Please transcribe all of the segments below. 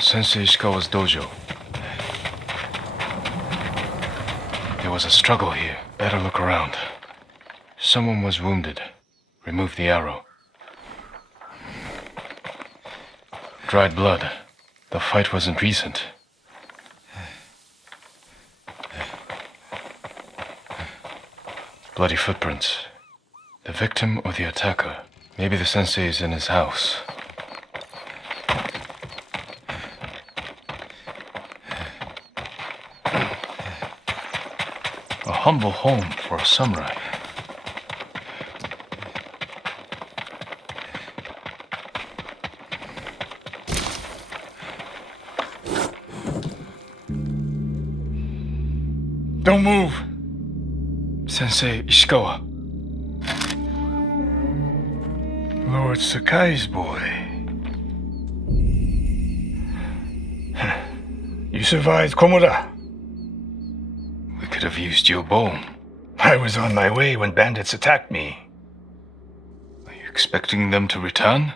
Sensei Ishikawa's dojo. There was a struggle here. Better look around. Someone was wounded. Remove the arrow. Dried blood. The fight wasn't recent. Bloody footprints. The victim or the attacker? Maybe the sensei is in his house. A humble home for a samurai. Don't move! Sensei Ishikawa. Lord Sakai's boy. You survived Komoda. We could have used your bow. I was on my way when bandits attacked me. Are you expecting them to return?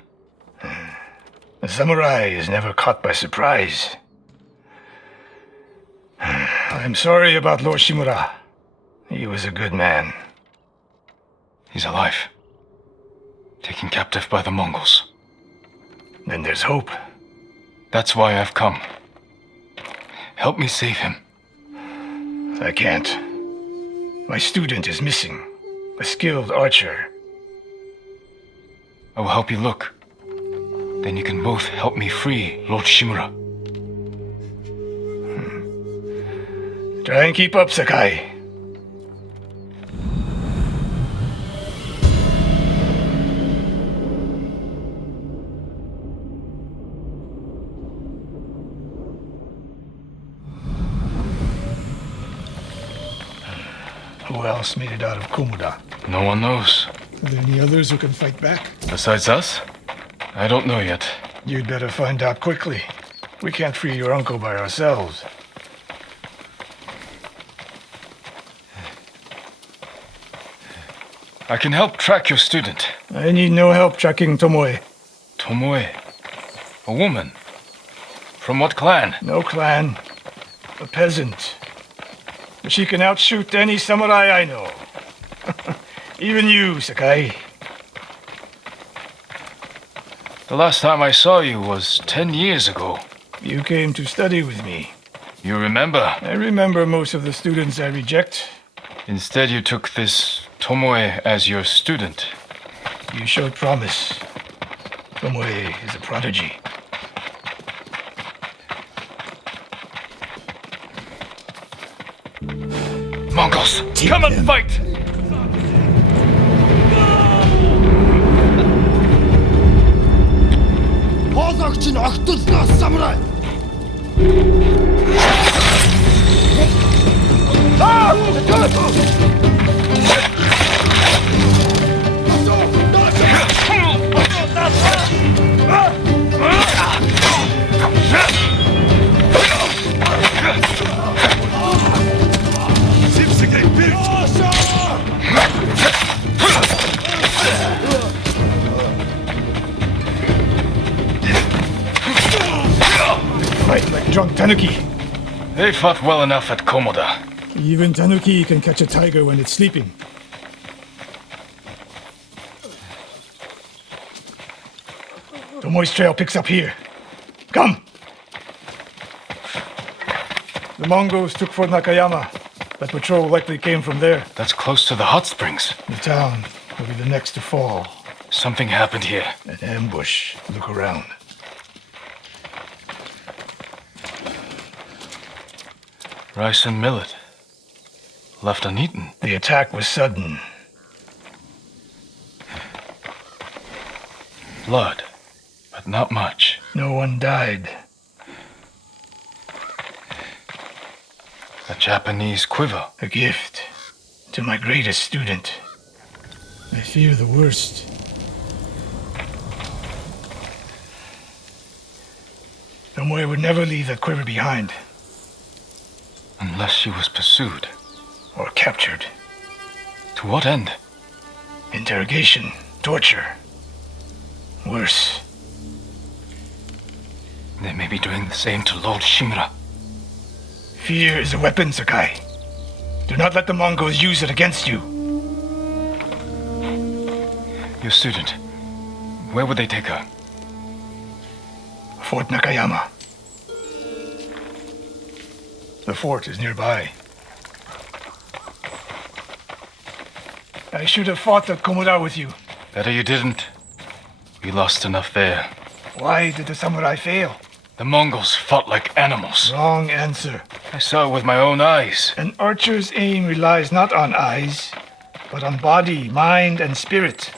A samurai is never caught by surprise. I'm sorry about Lord Shimura. He was a good man. He's alive. Taken captive by the Mongols. Then there's hope. That's why I've come. Help me save him. I can't. My student is missing. A skilled archer. I will help you look. Then you can both help me free Lord Shimura. Try and keep up, Sakai. Who else made it out of Komoda? No one knows. Are there any others who can fight back? Besides us? I don't know yet. You'd better find out quickly. We can't free your uncle by ourselves. I can help track your student. I need no help tracking Tomoe. Tomoe. A woman. From what clan? No clan. A peasant. But she can outshoot any samurai I know. Even you, Sakai. The last time I saw you was 10 years ago. You came to study with me. You remember? I remember most of the students I reject. Instead, you took this Tomoe as your student. You showed promise. Tomoe is a prodigy. Mongols, come and fight! Хоолойгч нь огтлноос самурай. Fight like drunk tanuki. They fought well enough at Komoda. Even tanuki can catch a tiger when it's sleeping. Tomoe's trail picks up here. Come! The Mongols took Fort Nakayama. That patrol likely came from there. That's close to the hot springs. The town will be the next to fall. Something happened here. An ambush. Look around. Rice and millet. Left uneaten. The attack was sudden. Blood, but not much. No one died. A Japanese quiver. A gift to my greatest student. I fear the worst. Tomoe would never leave that quiver behind. Unless she was pursued. Or captured. To what end? Interrogation. Torture. Worse. They may be doing the same to Lord Shimura. Fear is a weapon, Sakai. Do not let the Mongols use it against you. Your student, where would they take her? Fort Nakayama. The fort is nearby. I should have fought the Komura with you. Better you didn't. We lost enough there. Why did the samurai fail? The Mongols fought like animals. Wrong answer. I saw it with my own eyes. An archer's aim relies not on eyes, but on body, mind, and spirit.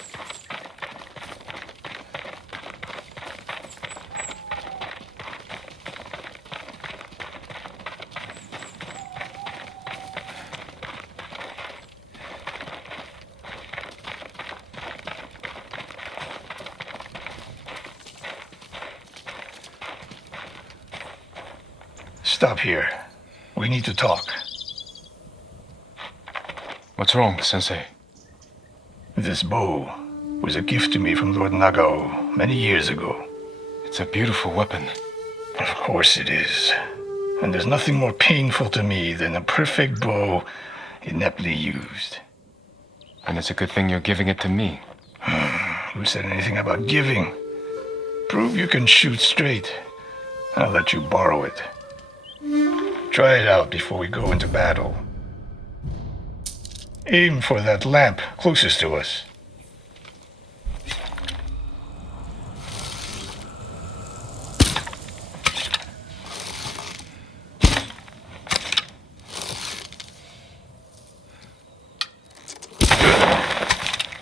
Stop here. We need to talk. What's wrong, Sensei? This bow was a gift to me from Lord Nagao many years ago. It's a beautiful weapon. Of course it is. And there's nothing more painful to me than a perfect bow ineptly used. And it's a good thing you're giving it to me. Who said anything about giving? Prove you can shoot straight. I'll let you borrow it. Try it out before we go into battle. Aim for that lamp closest to us.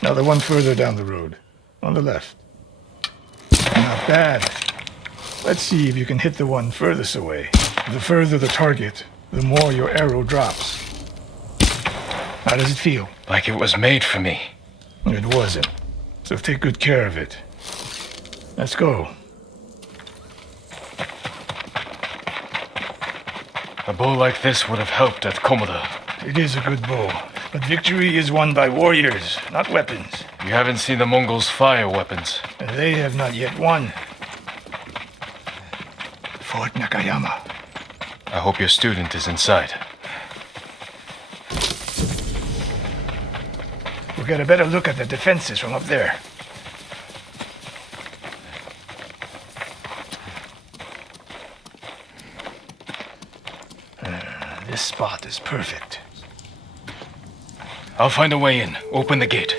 Now the one further down the road, on the left. Not bad. Let's see if you can hit the one furthest away. The further the target, the more your arrow drops. How does it feel? Like it was made for me. It wasn't. So take good care of it. Let's go. A bow like this would have helped at Komoda. It is a good bow, but victory is won by warriors, not weapons. You haven't seen the Mongols fire weapons. And they have not yet won. Fort Nakayama. I hope your student is inside. We'll get a better look at the defenses from up there. This spot is perfect. I'll find a way in. Open the gate.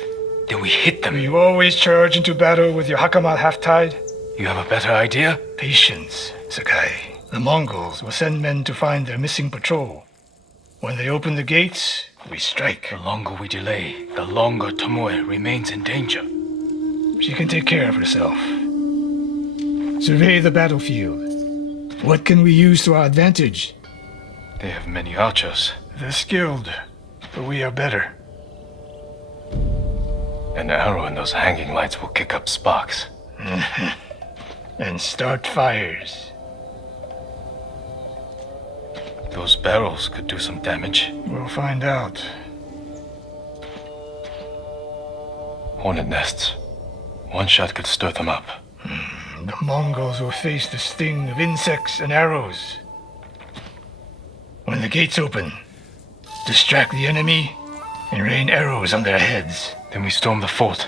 Then we hit them. You always charge into battle with your hakama half-tied? You have a better idea? Patience, Sakai. The Mongols will send men to find their missing patrol. When they open the gates, we strike. The longer we delay, the longer Tomoe remains in danger. She can take care of herself. Survey the battlefield. What can we use to our advantage? They have many archers. They're skilled, but we are better. An arrow in those hanging lights will kick up sparks. And start fires. Those barrels could do some damage. We'll find out. Hornet nests. One shot could stir them up. The Mongols will face the sting of insects and arrows. When the gates open, distract the enemy and rain arrows on their heads. Then we storm the fort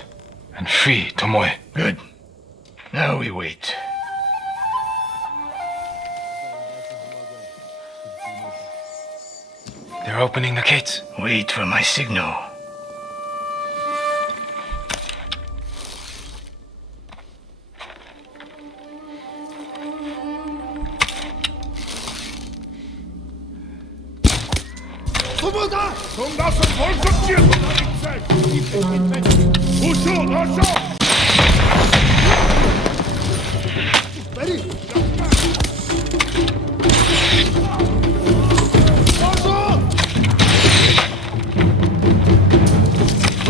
and free Tomoe. Good. Now we wait. They're opening the gates. Wait for my signal.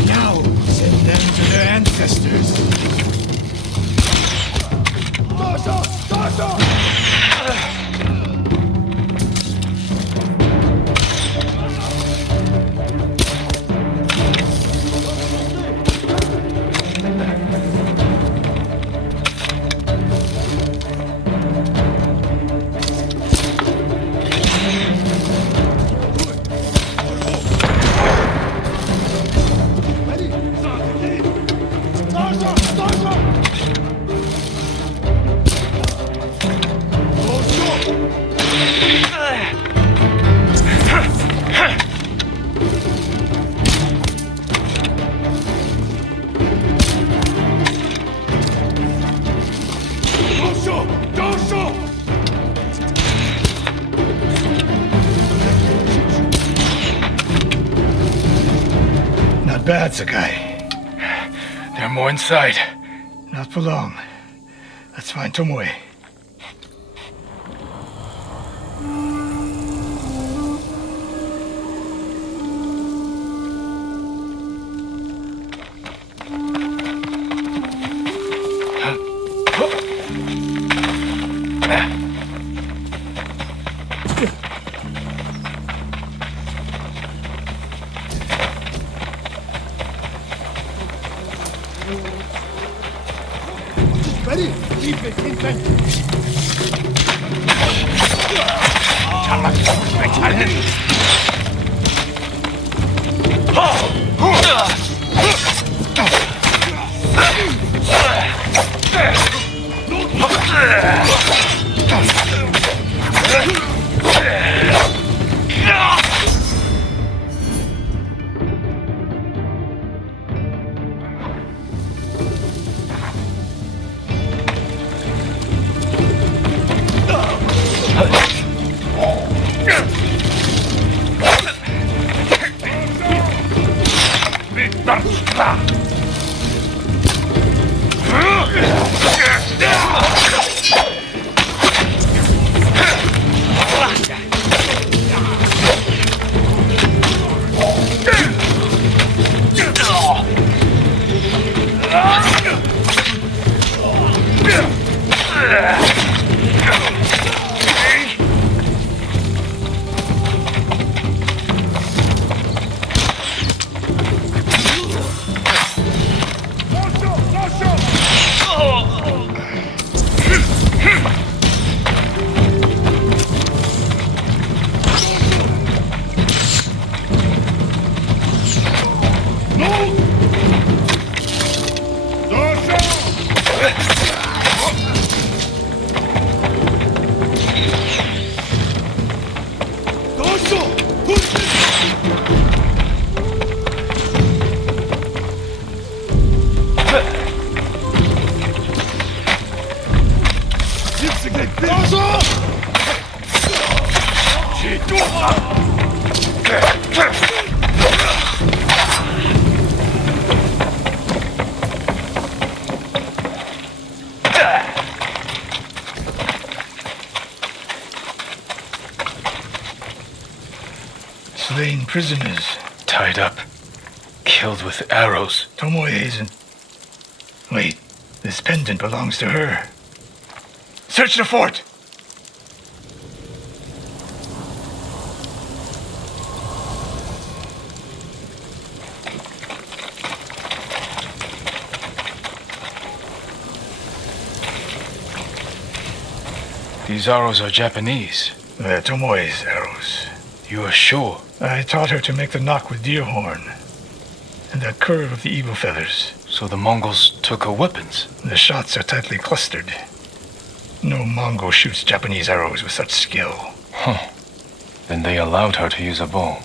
Now send them to their ancestors. bad, Sakai. There are more inside. Not for long. Let's find Tomoe. Ready? Keep it in. Slain prisoners. Tied up. Killed with arrows. Tomoe isn't... Wait, this pendant belongs to her. Search the fort! These arrows are Japanese. They're Tomoe's arrows. You are sure? I taught her to make the knock with deer horn. And that curve of the eagle feathers. So the Mongols took her weapons? The shots are tightly clustered. No Mongol shoots Japanese arrows with such skill. Huh. Then they allowed her to use a bow.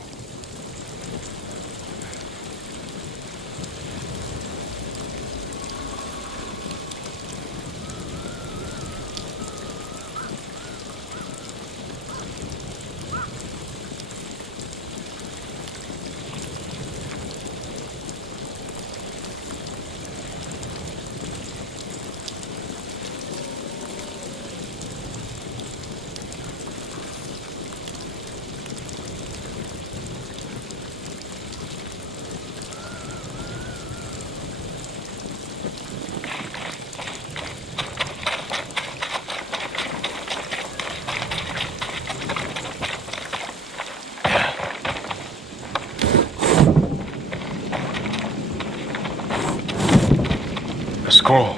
Scroll.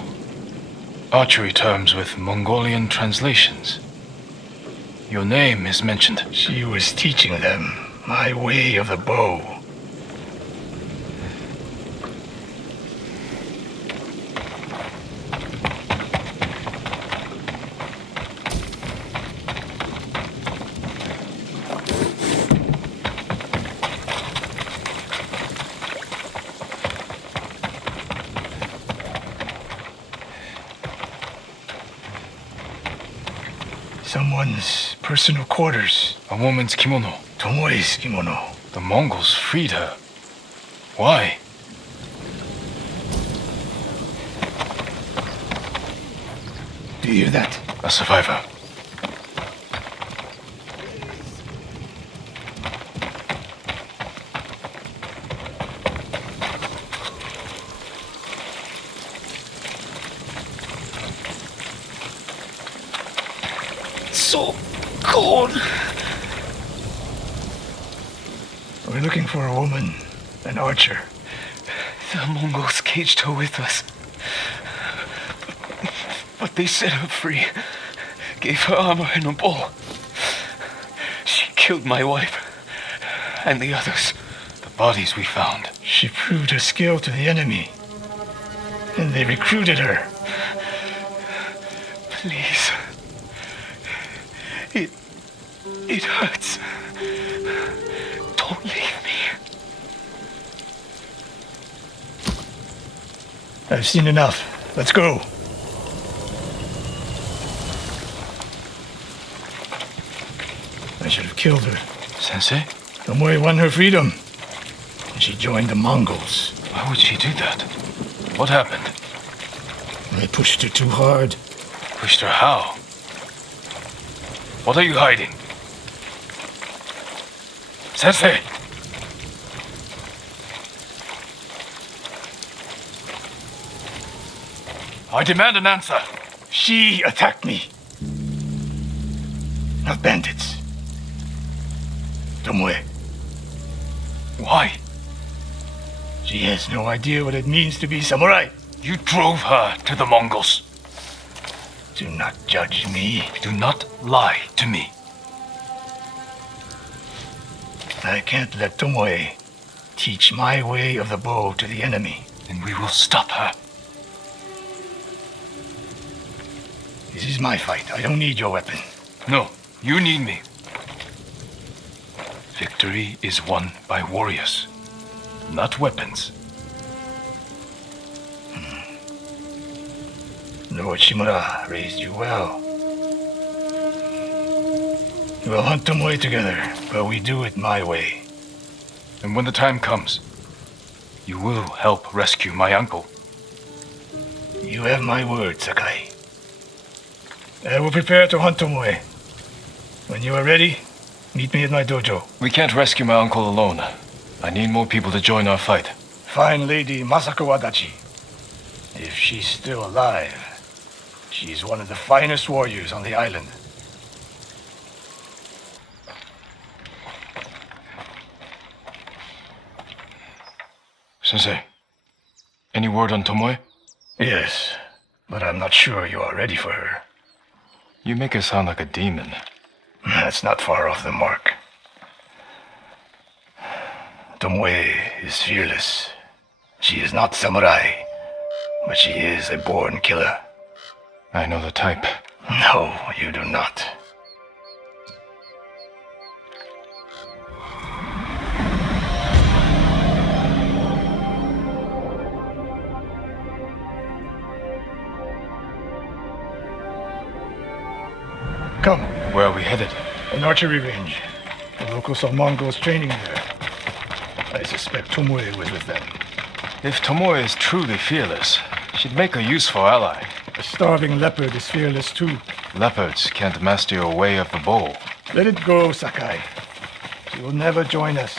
Archery terms with Mongolian translations. Your name is mentioned. She was teaching them my way of the bow. Someone's personal quarters. A woman's kimono. Tomoe's kimono. The Mongols freed her. Why? Do you hear that? A survivor. So cold. We're looking for a woman, an archer. The Mongols caged her with us. But they set her free. Gave her armor and a bow. She killed my wife. And the others. The bodies we found. She proved her skill to the enemy. And they recruited her. Please. It hurts. Don't leave me. I've seen enough. Let's go. I should have killed her. Sensei? Tomoe won her freedom. And she joined the Mongols. Why would she do that? What happened? They pushed her too hard. Pushed her how? What are you hiding? Sensei! I demand an answer. She attacked me. Not bandits. Tomoe. Why? She has no idea what it means to be samurai. You drove her to the Mongols. Do not judge me. Do not lie to me. I can't let Tomoe teach my way of the bow to the enemy. Then we will stop her. This is my fight. I don't need your weapon. No, you need me. Victory is won by warriors, not weapons. Lord Shimura raised you well. We'll hunt Tomoe together, but we do it my way. And when the time comes, you will help rescue my uncle. You have my word, Sakai. I will prepare to hunt Tomoe. When you are ready, meet me at my dojo. We can't rescue my uncle alone. I need more people to join our fight. Fine lady Masako Wadachi. If she's still alive, she's one of the finest warriors on the island. Sensei, any word on Tomoe? Yes, but I'm not sure you are ready for her. You make her sound like a demon. That's not far off the mark. Tomoe is fearless. She is not samurai, but she is a born killer. I know the type. No, you do not. Come, Where are we headed? an archery range. The locals saw Mongols training there. I suspect Tomoe was with them. If Tomoe is truly fearless, she'd make a useful ally. A starving leopard is fearless too. Leopards can't master your way of the bow. Let it go, Sakai. She will never join us.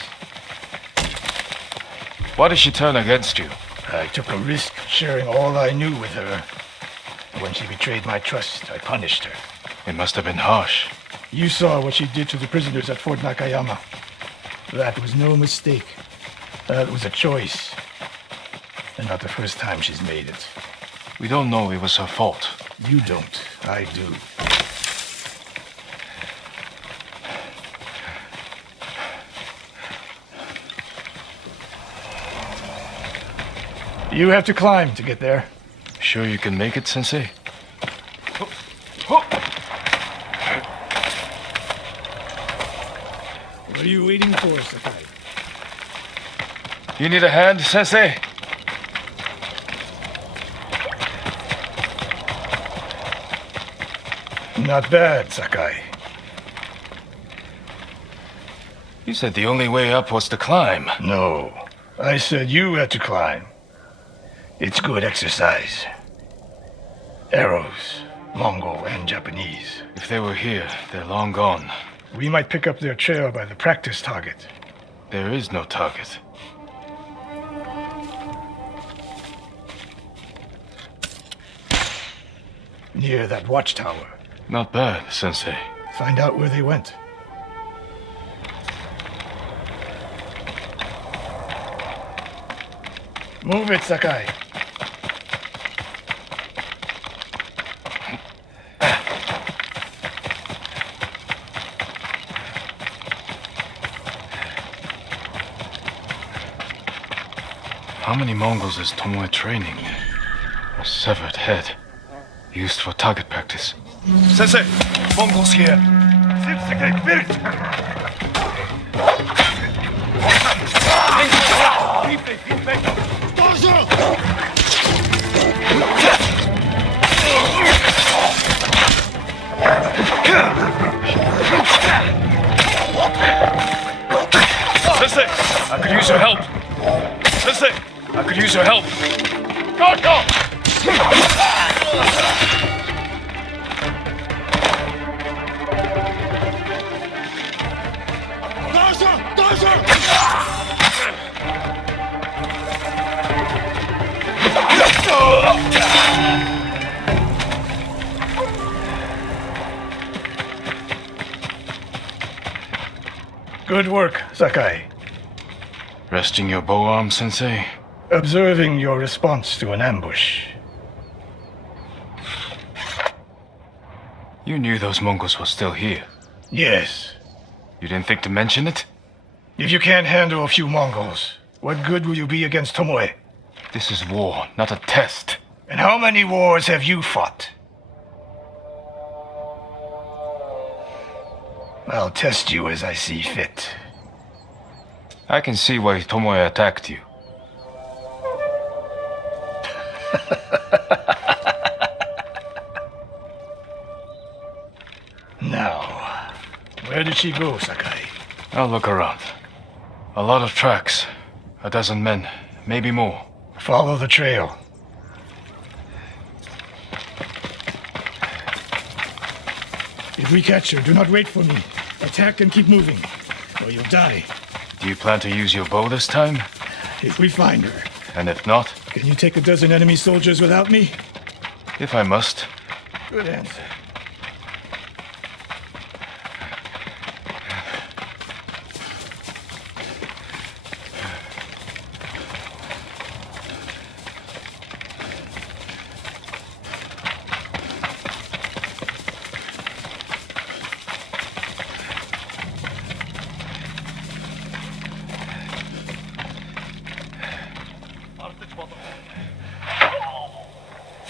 Why did she turn against you? I took a risk sharing all I knew with her. When she betrayed my trust, I punished her. It must have been harsh. You saw what she did to the prisoners at Fort Nakayama. That was no mistake. That was a choice. And not the first time she's made it. We don't know it was her fault. You don't. I do. You have to climb to get there. Sure you can make it, Sensei? What are you waiting for, Sakai? You need a hand, Sensei? Not bad, Sakai. You said the only way up was to climb. No, I said you had to climb. It's good exercise. Arrows, Mongol and Japanese. If they were here, they're long gone. We might pick up their trail by the practice target. There is no target. Near that watchtower. Not bad, Sensei. Find out where they went. Move it, Sakai. How many Mongols is Tomoe training? A severed head. Used for target practice. Sensei, Mongols here. Sensei, I could use your help. Sensei, I could use your help. Go! Good work, Sakai. Resting your bow arm, Sensei? Observing your response to an ambush. You knew those Mongols were still here. Yes. You didn't think to mention it? If you can't handle a few Mongols, what good will you be against Tomoe? This is war, not a test. And how many wars have you fought? I'll test you as I see fit. I can see why Tomoe attacked you. Now, where did she go, Sakai? I'll look around. A lot of tracks. A dozen men, maybe more. Follow the trail. If we catch her, do not wait for me. Attack and keep moving, or you'll die. Do you plan to use your bow this time? If we find her. And if not? Can you take a dozen enemy soldiers without me? If I must. Good answer.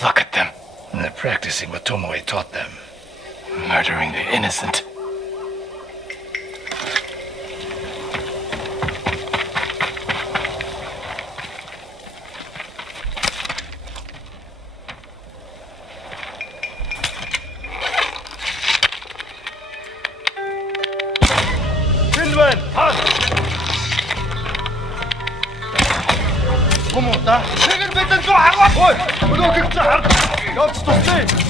Look at them. They're practicing what Tomoe taught them. Murdering the innocent. Children, hunt! Tomoe, 책을 뱉은 거 하고! 어이! 너 극자! 여기서 떴지!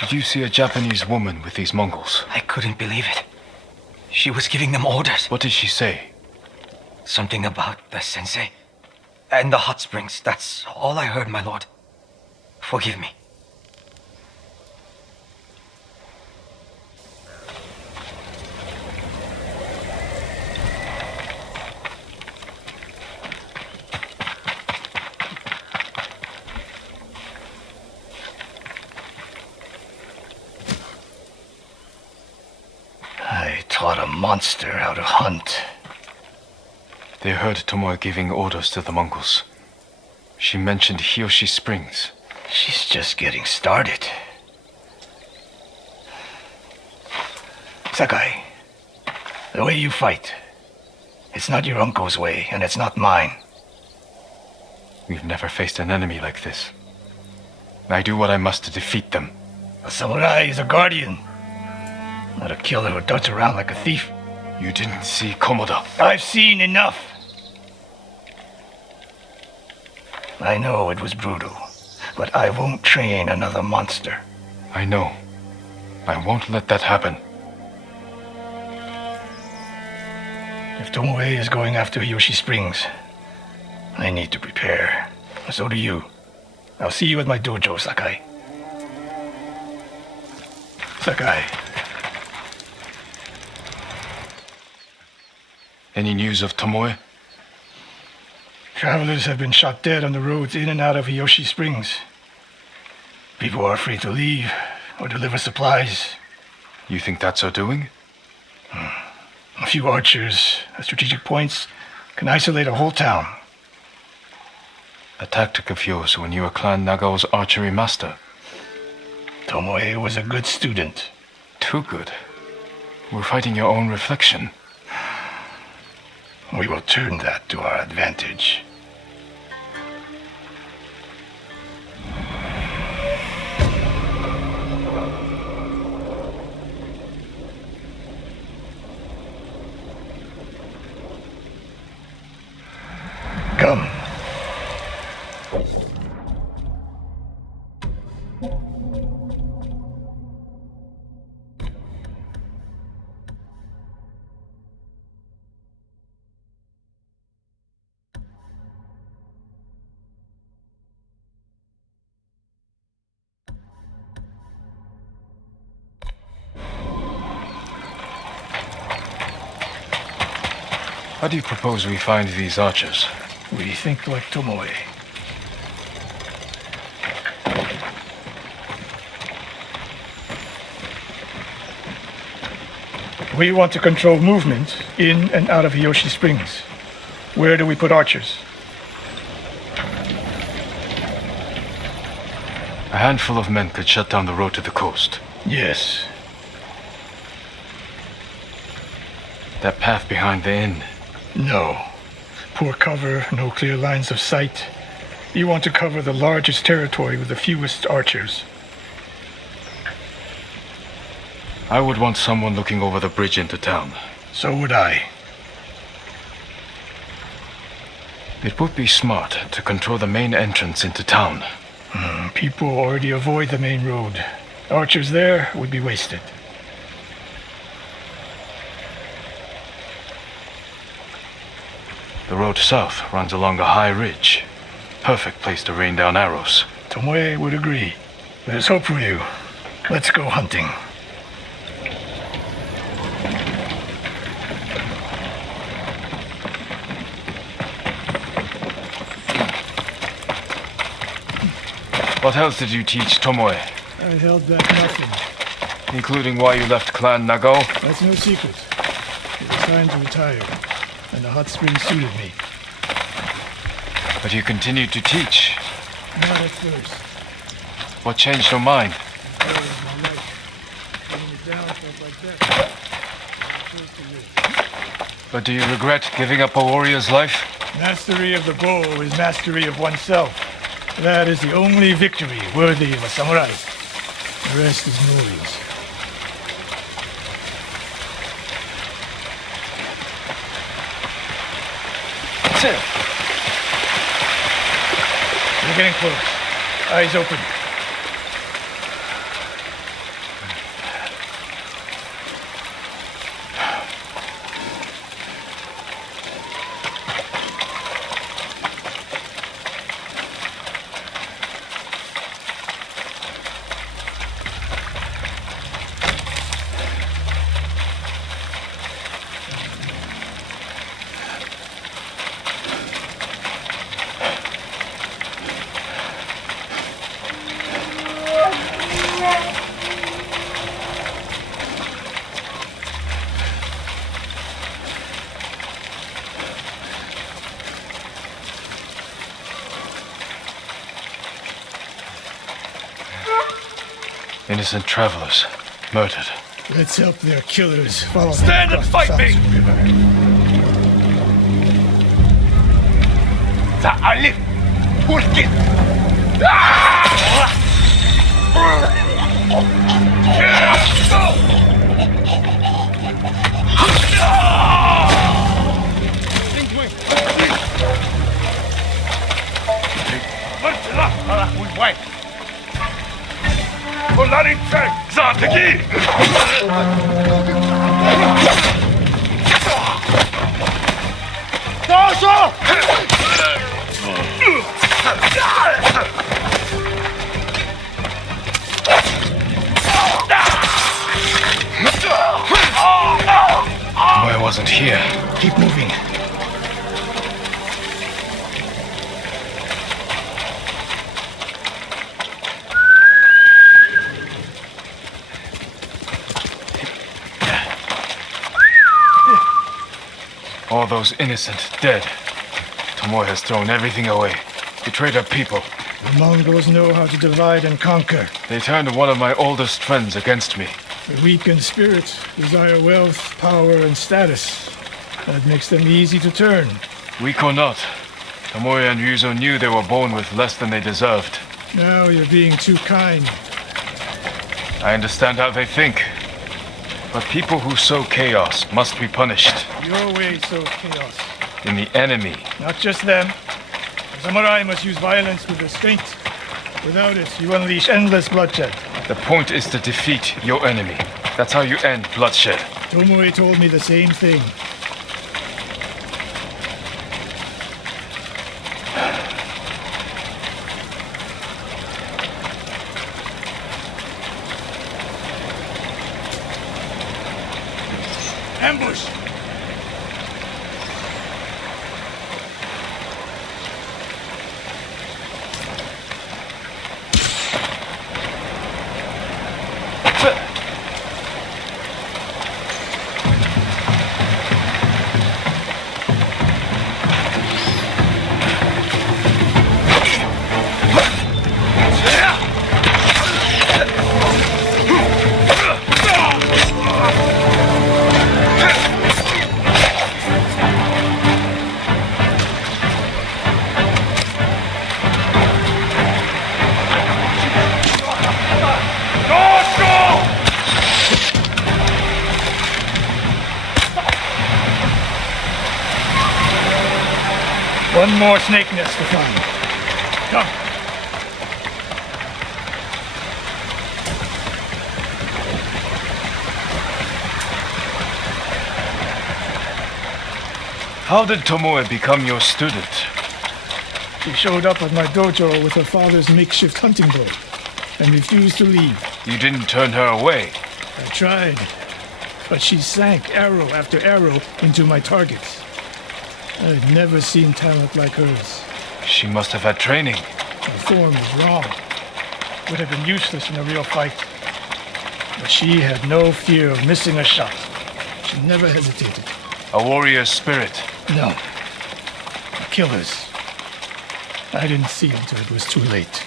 Did you see a Japanese woman with these Mongols? I couldn't believe it. She was giving them orders. What did she say? Something about the sensei and the hot springs. That's all I heard, my lord. Forgive me. I brought a monster out to hunt. They heard Tomoe giving orders to the Mongols. She mentioned Hiyoshi Springs. She's just getting started. Sakai, the way you fight, it's not your uncle's way, and it's not mine. We've never faced an enemy like this. I do what I must to defeat them. A samurai is a guardian, not a killer who darts around like a thief. You didn't see Komoda. I've seen enough. I know it was brutal, but I won't train another monster. I know. I won't let that happen. If Tomoe is going after Hiyoshi Springs, I need to prepare. So do you. I'll see you at my dojo, Sakai. Sakai. Any news of Tomoe? Travelers have been shot dead on the roads in and out of Hiyoshi Springs. People are afraid to leave or deliver supplies. You think that's her doing? A few archers at strategic points can isolate a whole town. A tactic of yours when you were Clan Nagao's archery master. Tomoe was a good student. Too good. We're fighting your own reflection. We will turn that to our advantage. Come. How do you propose we find these archers? We think like Tomoe. We want to control movement in and out of Hiyoshi Springs. Where do we put archers? A handful of men could shut down the road to the coast. Yes. That path behind the inn. No. Poor cover, no clear lines of sight. You want to cover the largest territory with the fewest archers. I would want someone looking over the bridge into town. So would I. It would be smart to control the main entrance into town. People already avoid the main road. Archers there would be wasted. The road south runs along a high ridge. Perfect place to rain down arrows. Tomoe would agree. There's hope for you. Let's go hunting. What else did you teach Tomoe? I held back nothing. Including why you left Clan Nagao? That's no secret. It was time to retire, and the hot spring suited me. But you continued to teach. Not at first. What changed your mind? Oh, my life. Letting it down felt like death. I chose to live. But do you regret giving up a warrior's life? Mastery of the bow is mastery of oneself. That is the only victory worthy of a samurai. The rest is noise. We're getting close. Eyes open. Innocent travelers, murdered. Let's help their killers follow Stand them and across fight the me! Samsu River. تعالي ولكن I wasn't here. Keep moving. All those innocent dead. Tomoe has thrown everything away. Betrayed our people. The Mongols know how to divide and conquer. They turned one of my oldest friends against me. The weak in spirit desire wealth, power, and status. That makes them easy to turn. Weak or not, Tomoe and Ryuzo knew they were born with less than they deserved. Now you're being too kind. I understand how they think. But people who sow chaos must be punished. Your way sows chaos. In the enemy. Not just them. The samurai must use violence with restraint. Without it, you unleash endless bloodshed. The point is to defeat your enemy. That's how you end bloodshed. Tomoe told me the same thing. Ambush! One more snake nest to find. Come. How did Tomoe become your student? She showed up at my dojo with her father's makeshift hunting bow and refused to leave. You didn't turn her away. I tried, but she sank arrow after arrow into my targets. I've never seen talent like hers. She must have had training. Her form was wrong. Would have been useless in a real fight. But she had no fear of missing a shot. She never hesitated. A warrior's spirit. No. The killers. I didn't see until it was too late.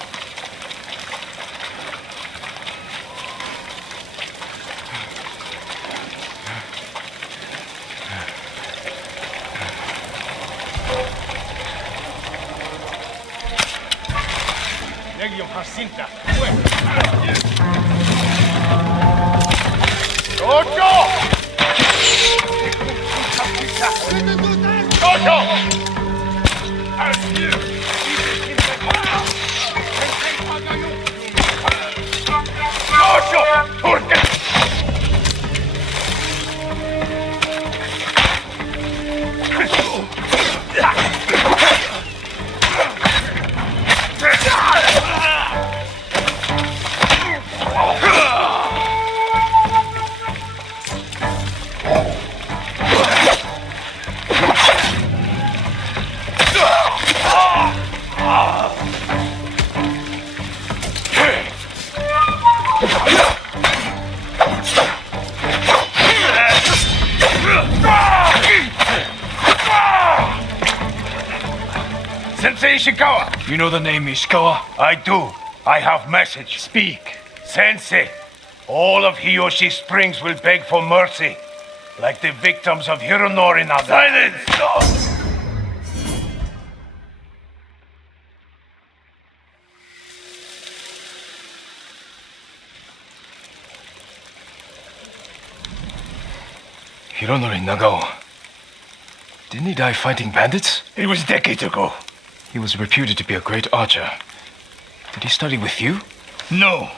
Sensei Ishikawa! You know the name Ishikawa? I do. I have message. Speak. Sensei, All of Hiyoshi Springs will beg for mercy, like the victims of Hironori Naga. Silence! Hironori Nagao. Didn't he die fighting bandits? It was decades ago. He was reputed to be a great archer. Did he study with you? No.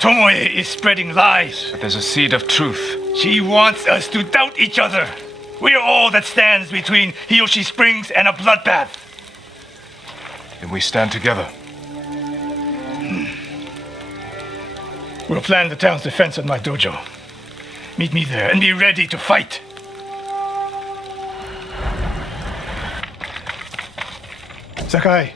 Tomoe is spreading lies. But there's a seed of truth. She wants us to doubt each other. We are all that stands between Hiyoshi Springs and a bloodbath. Then we stand together. We'll plan the town's defense at my dojo. Meet me there and be ready to fight. Sakai.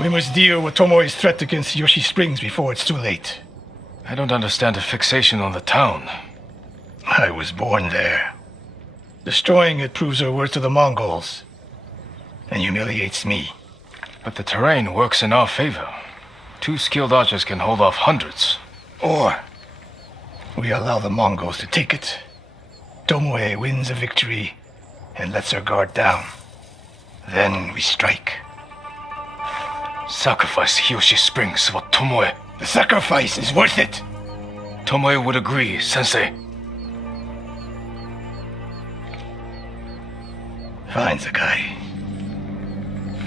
We must deal with Tomoe's threat against Yoshi Springs before it's too late. I don't understand the fixation on the town. I was born there. Destroying it proves her worth to the Mongols, and humiliates me. But the terrain works in our favor. 2 skilled archers can hold off hundreds. Or we allow the Mongols to take it. Tomoe wins a victory and lets her guard down. Then we strike. Sacrifice Hiyoshi Springs for Tomoe. The sacrifice is worth it. Tomoe would agree, Sensei. Fine, Sakai.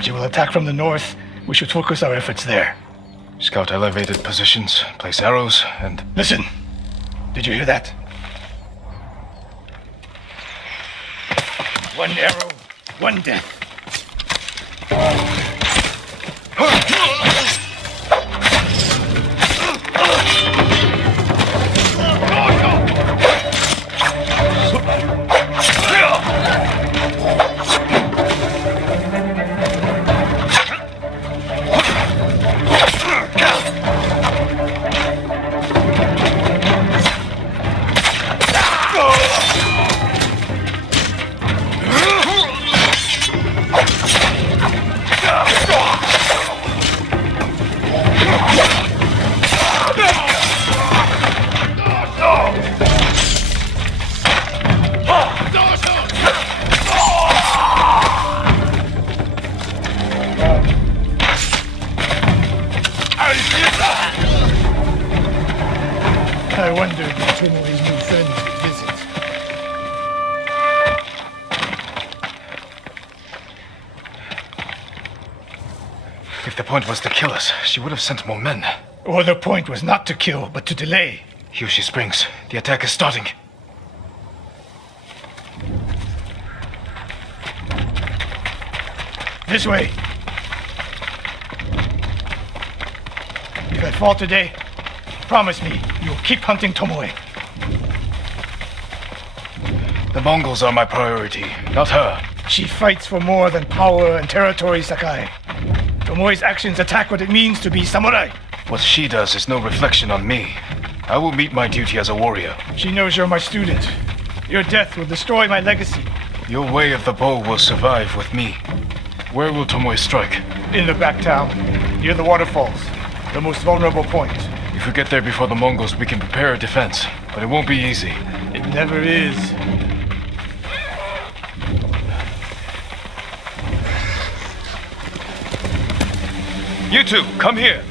She will attack from the north. We should focus our efforts there. Scout elevated positions, place arrows, and... Listen! Did you hear that? One arrow, one death. I wondered if Tomoe's new friends would visit. If the point was to kill us, she would have sent more men. Or the point was not to kill, but to delay. Hiyoshi Springs, the attack is starting. This way. If I fall today, promise me you'll keep hunting Tomoe. The Mongols are my priority, not her. She fights for more than power and territory, Sakai. Tomoe's actions attack what it means to be samurai. What she does is no reflection on me. I will meet my duty as a warrior. She knows you're my student. Your death will destroy my legacy. Your way of the bow will survive with me. Where will Tomoe strike? In the back town, near the waterfalls, the most vulnerable point. If we get there before the Mongols, we can prepare a defense. But it won't be easy. It never is. You two, come here.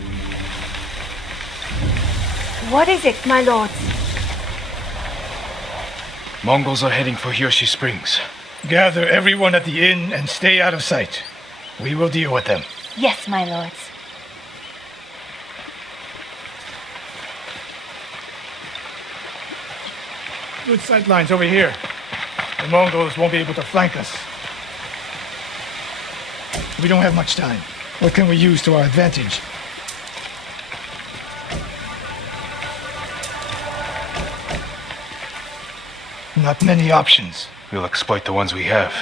What is it, my lords? Mongols are heading for Hiyoshi Springs. Gather everyone at the inn and stay out of sight. We will deal with them. Yes, my lords. Good sight lines over here. The Mongols won't be able to flank us. We don't have much time. What can we use to our advantage? Not many options. We'll exploit the ones we have.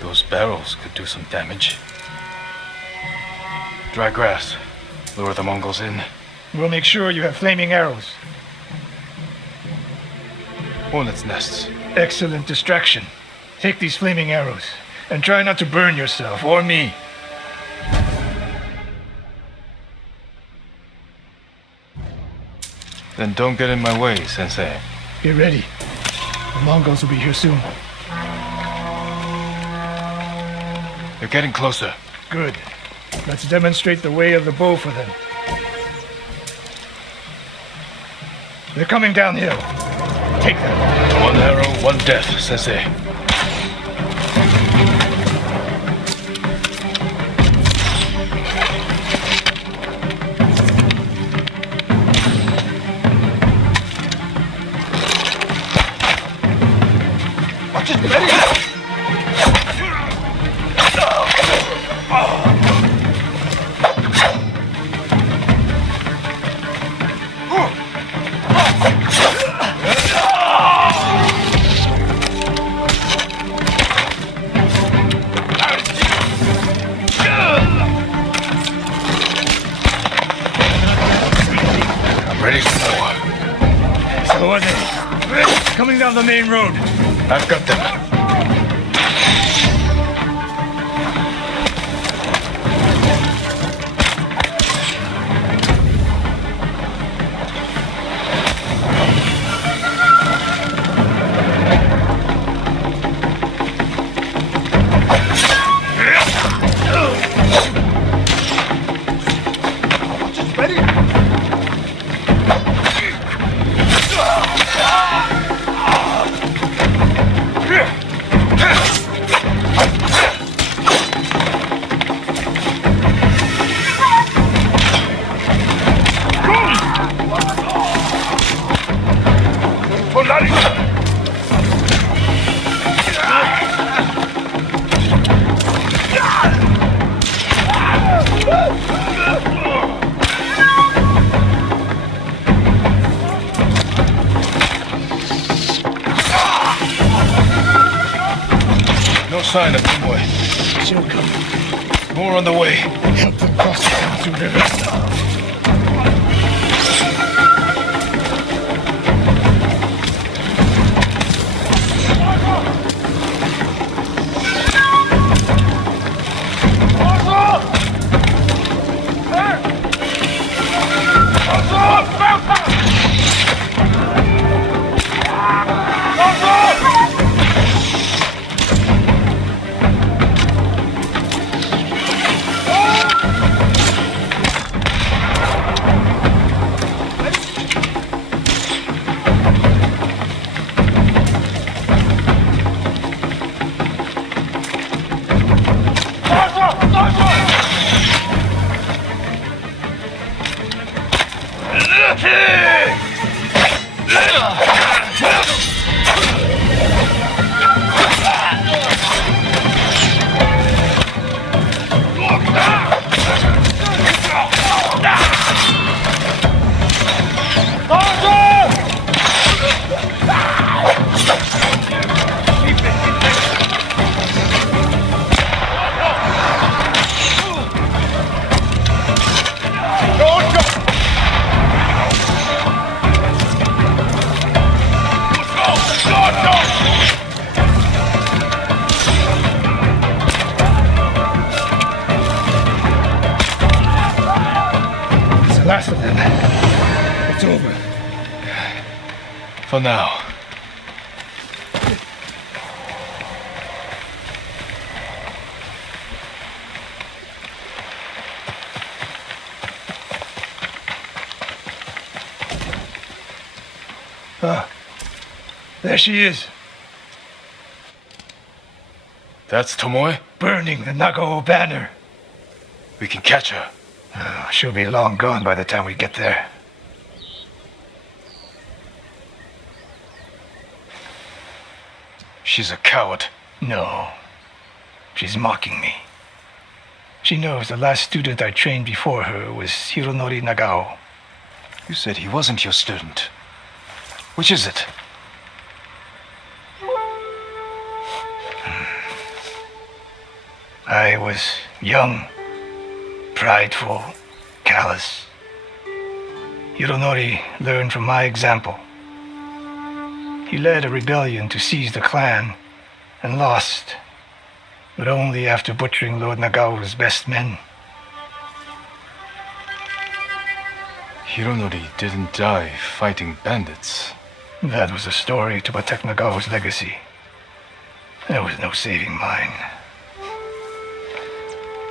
Those barrels could do some damage. Dry grass. Lure the Mongols in. We'll make sure you have flaming arrows. Hornets' nests. Excellent distraction. Take these flaming arrows, and try not to burn yourself or me. Then don't get in my way, Sensei. Get ready. The Mongols will be here soon. They're getting closer. Good. Let's demonstrate the way of the bow for them. They're coming downhill. Take them. One arrow, one death, Sensei. Ready for more. So are they. Coming down the main road. I've got them. No sign of them, boy. Still coming. More on the way. Help them cross the Kansu River. Last of them. It's over. For now. There she is, That's Tomoe? burning the Nagao banner. We can catch her. She'll be long gone by the time we get there. She's a coward. No. She's mocking me. She knows the last student I trained before her was Hironori Nagao. You said he wasn't your student. Which is it? I was young, prideful, callous. Hironori learned from my example. He led a rebellion to seize the clan and lost, but only after butchering Lord Nagao's best men. Hironori didn't die fighting bandits. That was a story to protect Nagao's legacy. There was no saving mine.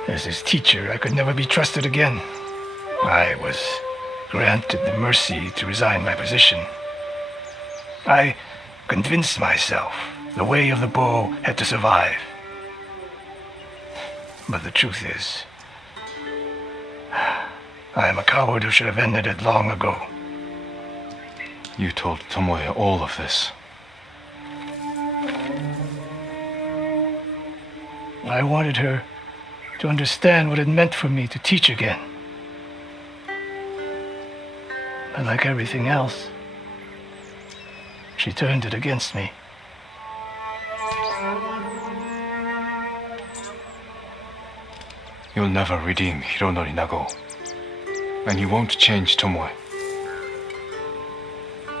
As his teacher, I could never be trusted again. I was granted the mercy to resign my position. I convinced myself the way of the bow had to survive. But the truth is, I am a coward who should have ended it long ago. You told Tomoe all of this. I wanted her to understand what it meant for me to teach again. But like everything else, she turned it against me. You'll never redeem Hironori Nagao. And you won't change Tomoe.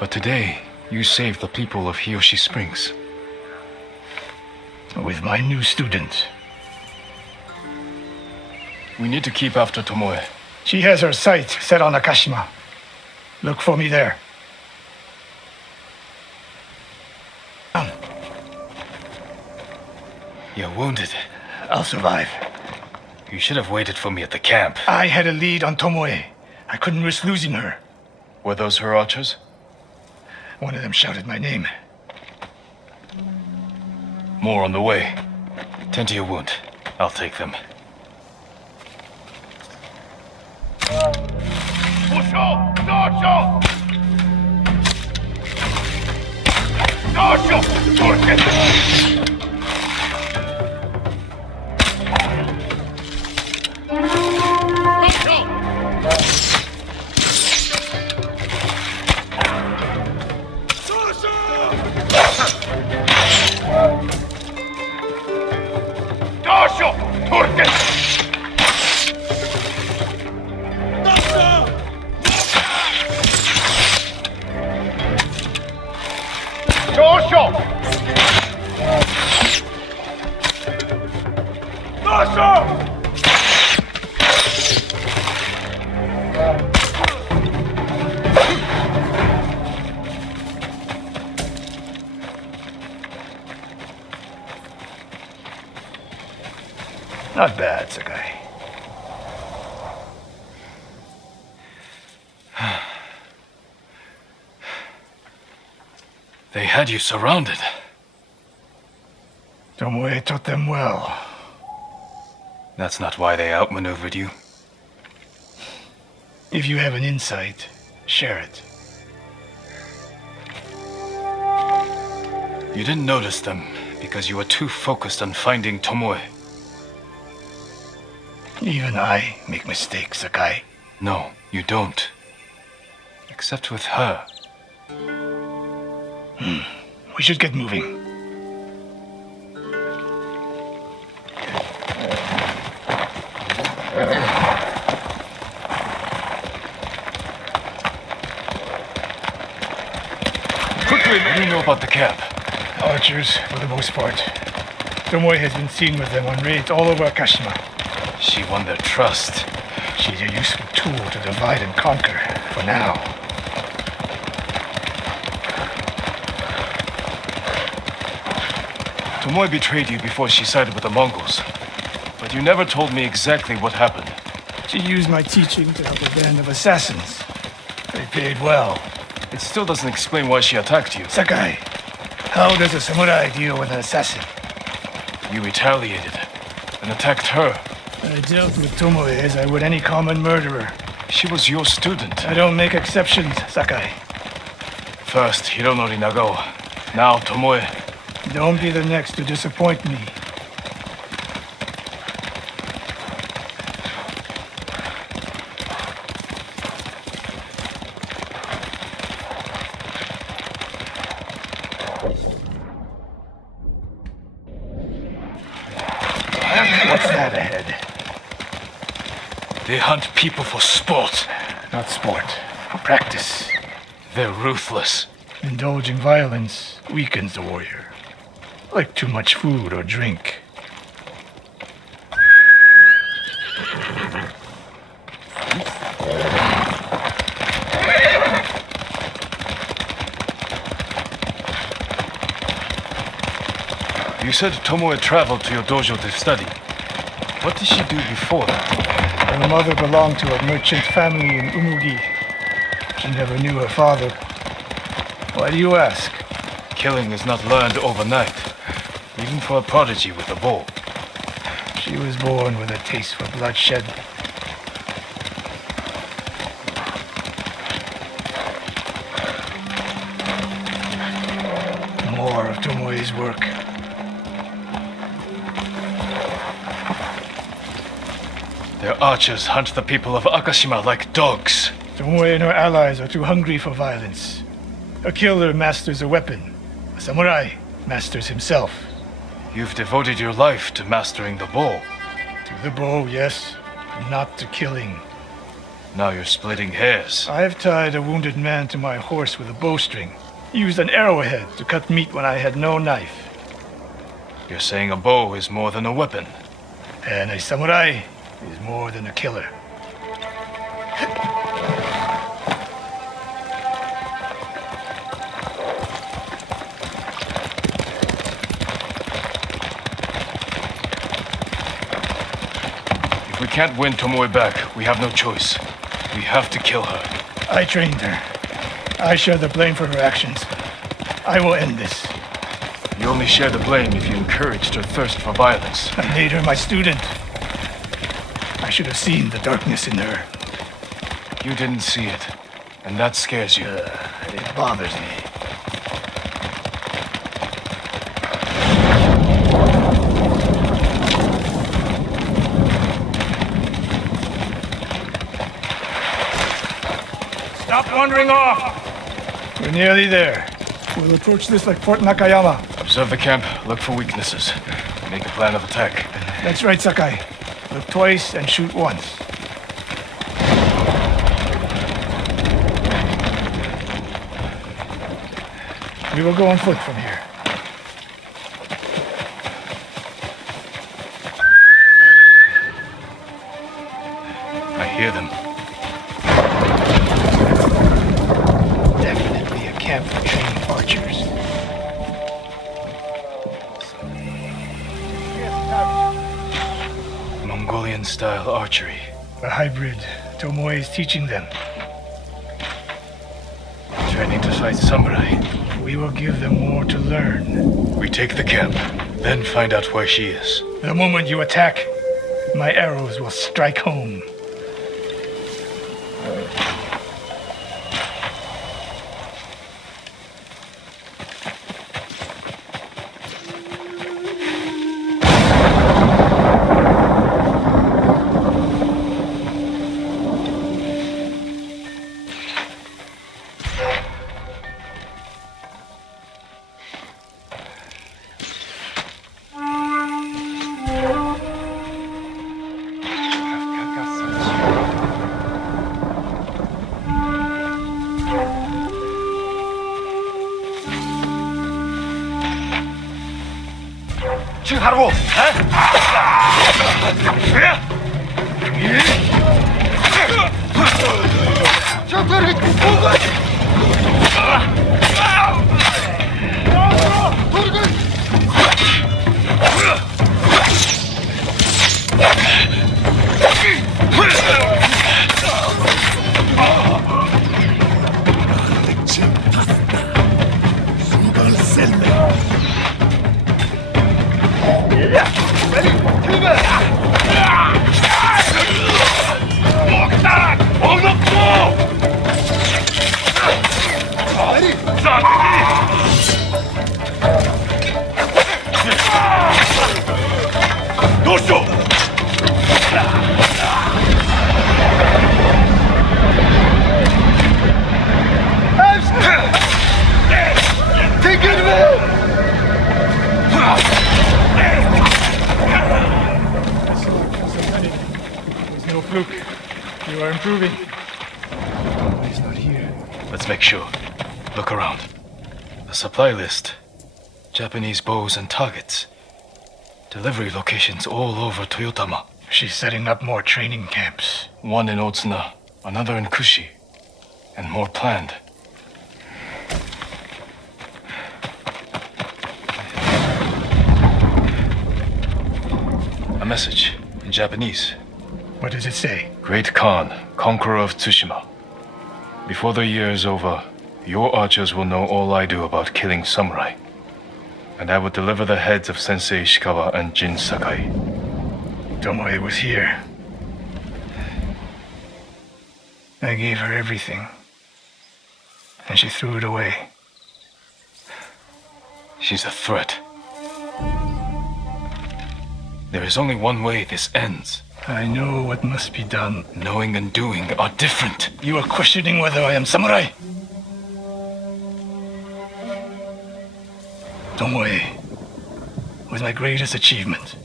But today, you saved the people of Hiyoshi Springs. With my new student. We need to keep after Tomoe. She has her sights set on Akashima. Look for me there. You're wounded. I'll survive. You should have waited for me at the camp. I had a lead on Tomoe. I couldn't risk losing her. Were those her archers? One of them shouted my name. More on the way. Tend to your wound. I'll take them. Not bad, Sakai. They had you surrounded. Tomoe taught them well. That's not why they outmaneuvered you. If you have an insight, share it. You didn't notice them because you were too focused on finding Tomoe. Even I make mistakes, Sakai. No, you don't. Except with her. We should get moving. Quickly, what do you know about the camp? Archers, for the most part. Tomoe has been seen with them on raids all over Akashima. She won their trust. She's a useful tool to divide and conquer, for now. Tomoe betrayed you before she sided with the Mongols. But you never told me exactly what happened. She used my teaching to help a band of assassins. They paid well. It still doesn't explain why she attacked you. Sakai, how does a samurai deal with an assassin? You retaliated and attacked her. I dealt with Tomoe as I would any common murderer. She was your student. I don't make exceptions, Sakai. First, Hironori Nagao. Now, Tomoe. Don't be the next to disappoint me. What's that ahead? They hunt people for sport. Not sport. Practice. They're ruthless. Indulging violence weakens the warrior. Like too much food or drink. You said Tomoe traveled to your dojo to study. What did she do before that? Her mother belonged to a merchant family in Umugi. She never knew her father. Why do you ask? Killing is not learned overnight, even for a prodigy with a bow. She was born with a taste for bloodshed. More of Tomoe's work. Their archers hunt the people of Akashima like dogs. Tomoe and her allies are too hungry for violence. A killer masters a weapon. A samurai masters himself. You've devoted your life to mastering the bow. To the bow, yes, but not to killing. Now you're splitting hairs. I've tied a wounded man to my horse with a bowstring. Used an arrowhead to cut meat when I had no knife. You're saying a bow is more than a weapon. And a samurai is more than a killer. If we can't win Tomoe back, we have no choice. We have to kill her. I trained her. I share the blame for her actions. I will end this. You only share the blame if you encouraged her thirst for violence. I made her my student. I should have seen the darkness in her. You didn't see it, and that scares you. It bothers me. Stop wandering off! We're nearly there. We'll approach this like Fort Nakayama. Observe the camp, look for weaknesses. Make a plan of attack. That's right, Sakai. Look twice and shoot once. We will go on foot from here. I hear them. Definitely a camp for trained archers. Mongolian-style archery. A hybrid. Tomoe is teaching them. Training to fight samurai. We will give them more to learn. We take the camp, then find out where she is. The moment you attack, my arrows will strike home. 지금 가라고! 저들이 You are improving. Oh, he's not here. Let's make sure. Look around. A supply list. Japanese bows and targets. Delivery locations all over Toyotama. She's setting up more training camps. One in Otsuna, another in Kushi, and more planned. A message in Japanese. What does it say? Great Khan, conqueror of Tsushima. Before the year is over, your archers will know all I do about killing samurai. And I will deliver the heads of Sensei Ishikawa and Jin Sakai. Tomoe was here. I gave her everything. And she threw it away. She's a threat. There is only one way this ends. I know what must be done. Knowing and doing are different. You are questioning whether I am samurai? Tomoe was my greatest achievement.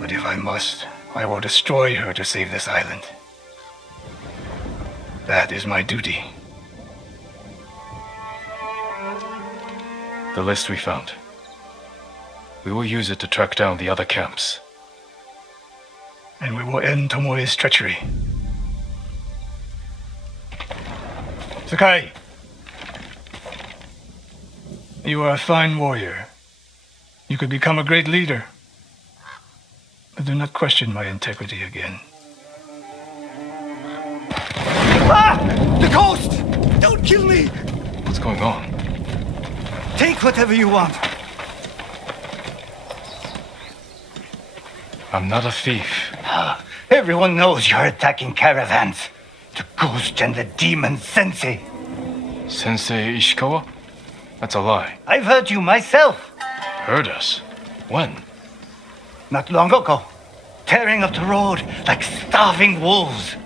But if I must, I will destroy her to save this island. That is my duty. The list we found. We will use it to track down the other camps. And we will end Tomoe's treachery. Sakai! You are a fine warrior. You could become a great leader. But do not question my integrity again. Ah! The ghost! Don't kill me! What's going on? Take whatever you want. I'm not a thief. Everyone knows you're attacking caravans. The ghost and the demon Sensei. Sensei Ishikawa? That's a lie. I've heard you myself. Heard us? When? Not long ago. Tearing up the road like starving wolves.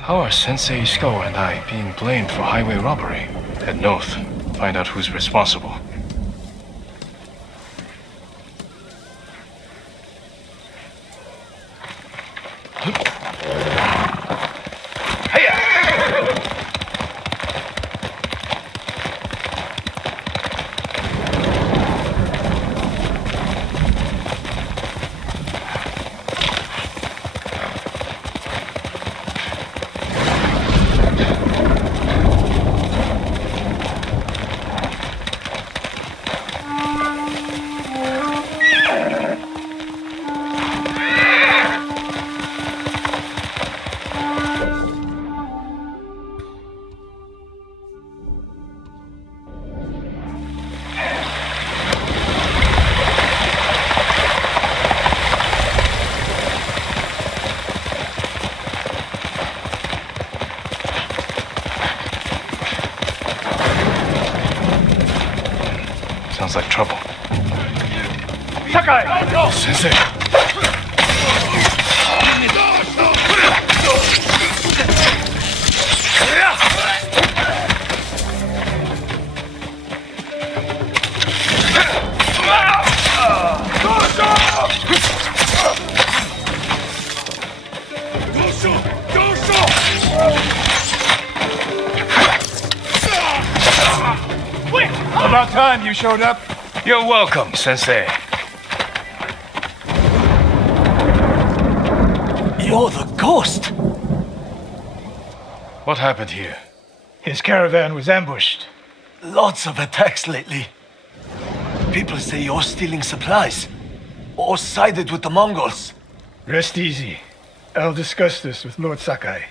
How are Sensei Ishikawa and I being blamed for highway robbery? Head north. Find out who's responsible. Sounds like trouble. Sakai! Sensei! About time you showed up. You're welcome, Sensei. You're the ghost! What happened here? His caravan was ambushed. Lots of attacks lately. People say you're stealing supplies. Or sided with the Mongols. Rest easy. I'll discuss this with Lord Sakai.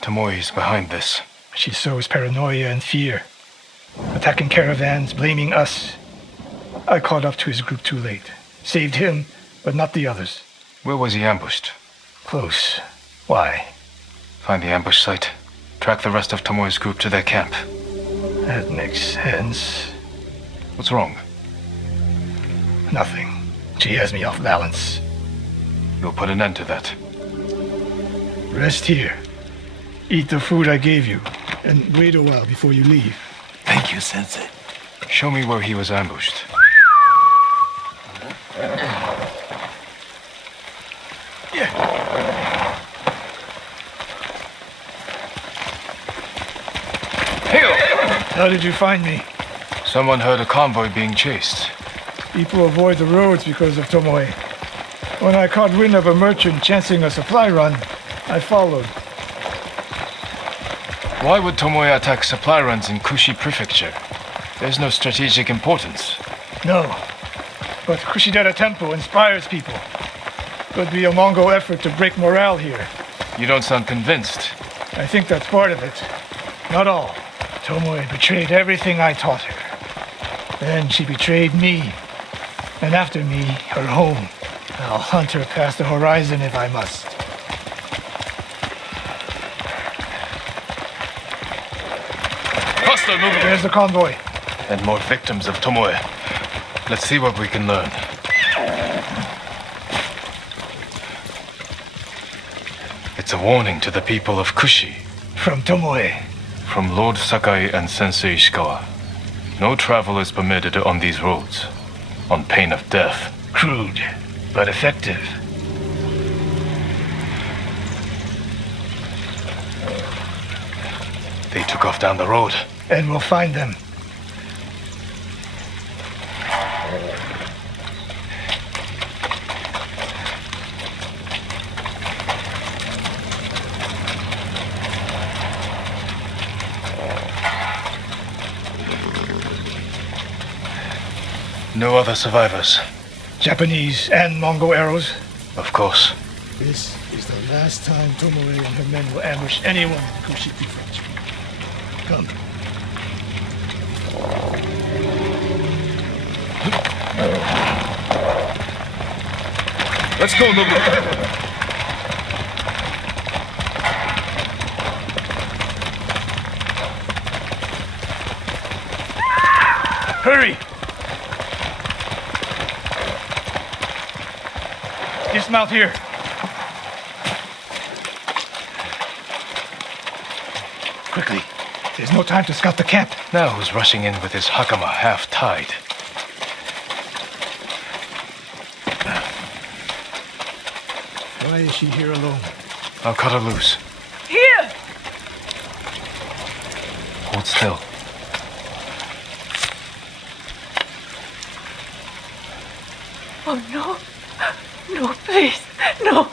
Tomoe is behind this. She sows paranoia and fear. Attacking caravans, blaming us. I caught up to his group too late. Saved him, but not the others. Where was he ambushed? Close. Why? Find the ambush site. Track the rest of Tomoe's group to their camp. That makes sense. What's wrong? Nothing. She has me off balance. You'll put an end to that. Rest here. Eat the food I gave you, and wait a while before you leave. Thank you, Sensei. Show me where he was ambushed. How did you find me? Someone heard a convoy being chased. People avoid the roads because of Tomoe. When I caught wind of a merchant chancing a supply run, I followed. Why would Tomoe attack supply runs in Kushi Prefecture? There's no strategic importance. No, but Kushidera Temple inspires people. Could be a Mongol effort to break morale here. You don't sound convinced. I think that's part of it. Not all. Tomoe betrayed everything I taught her. Then she betrayed me. And after me, her home. I'll hunt her past the horizon if I must. Faster, move! There's the convoy. And more victims of Tomoe. Let's see what we can learn. It's a warning to the people of Kushi. From Tomoe. From Lord Sakai and Sensei Ishikawa. No travel is permitted on these roads, on pain of death. Crude, but effective. They took off down the road. And we'll find them. No other survivors. Japanese and Mongol arrows. Of course. This is the last time Tomoe and her men will ambush anyone in Kushi Prefecture. Come. Let's go, Nobu. Hurry! Dismount here. Quickly. There's no time to scout the camp. Now who's rushing in with his hakama half-tied? Why is she here alone? I'll cut her loose. Here! Hold still. Oh, no. No, please. No.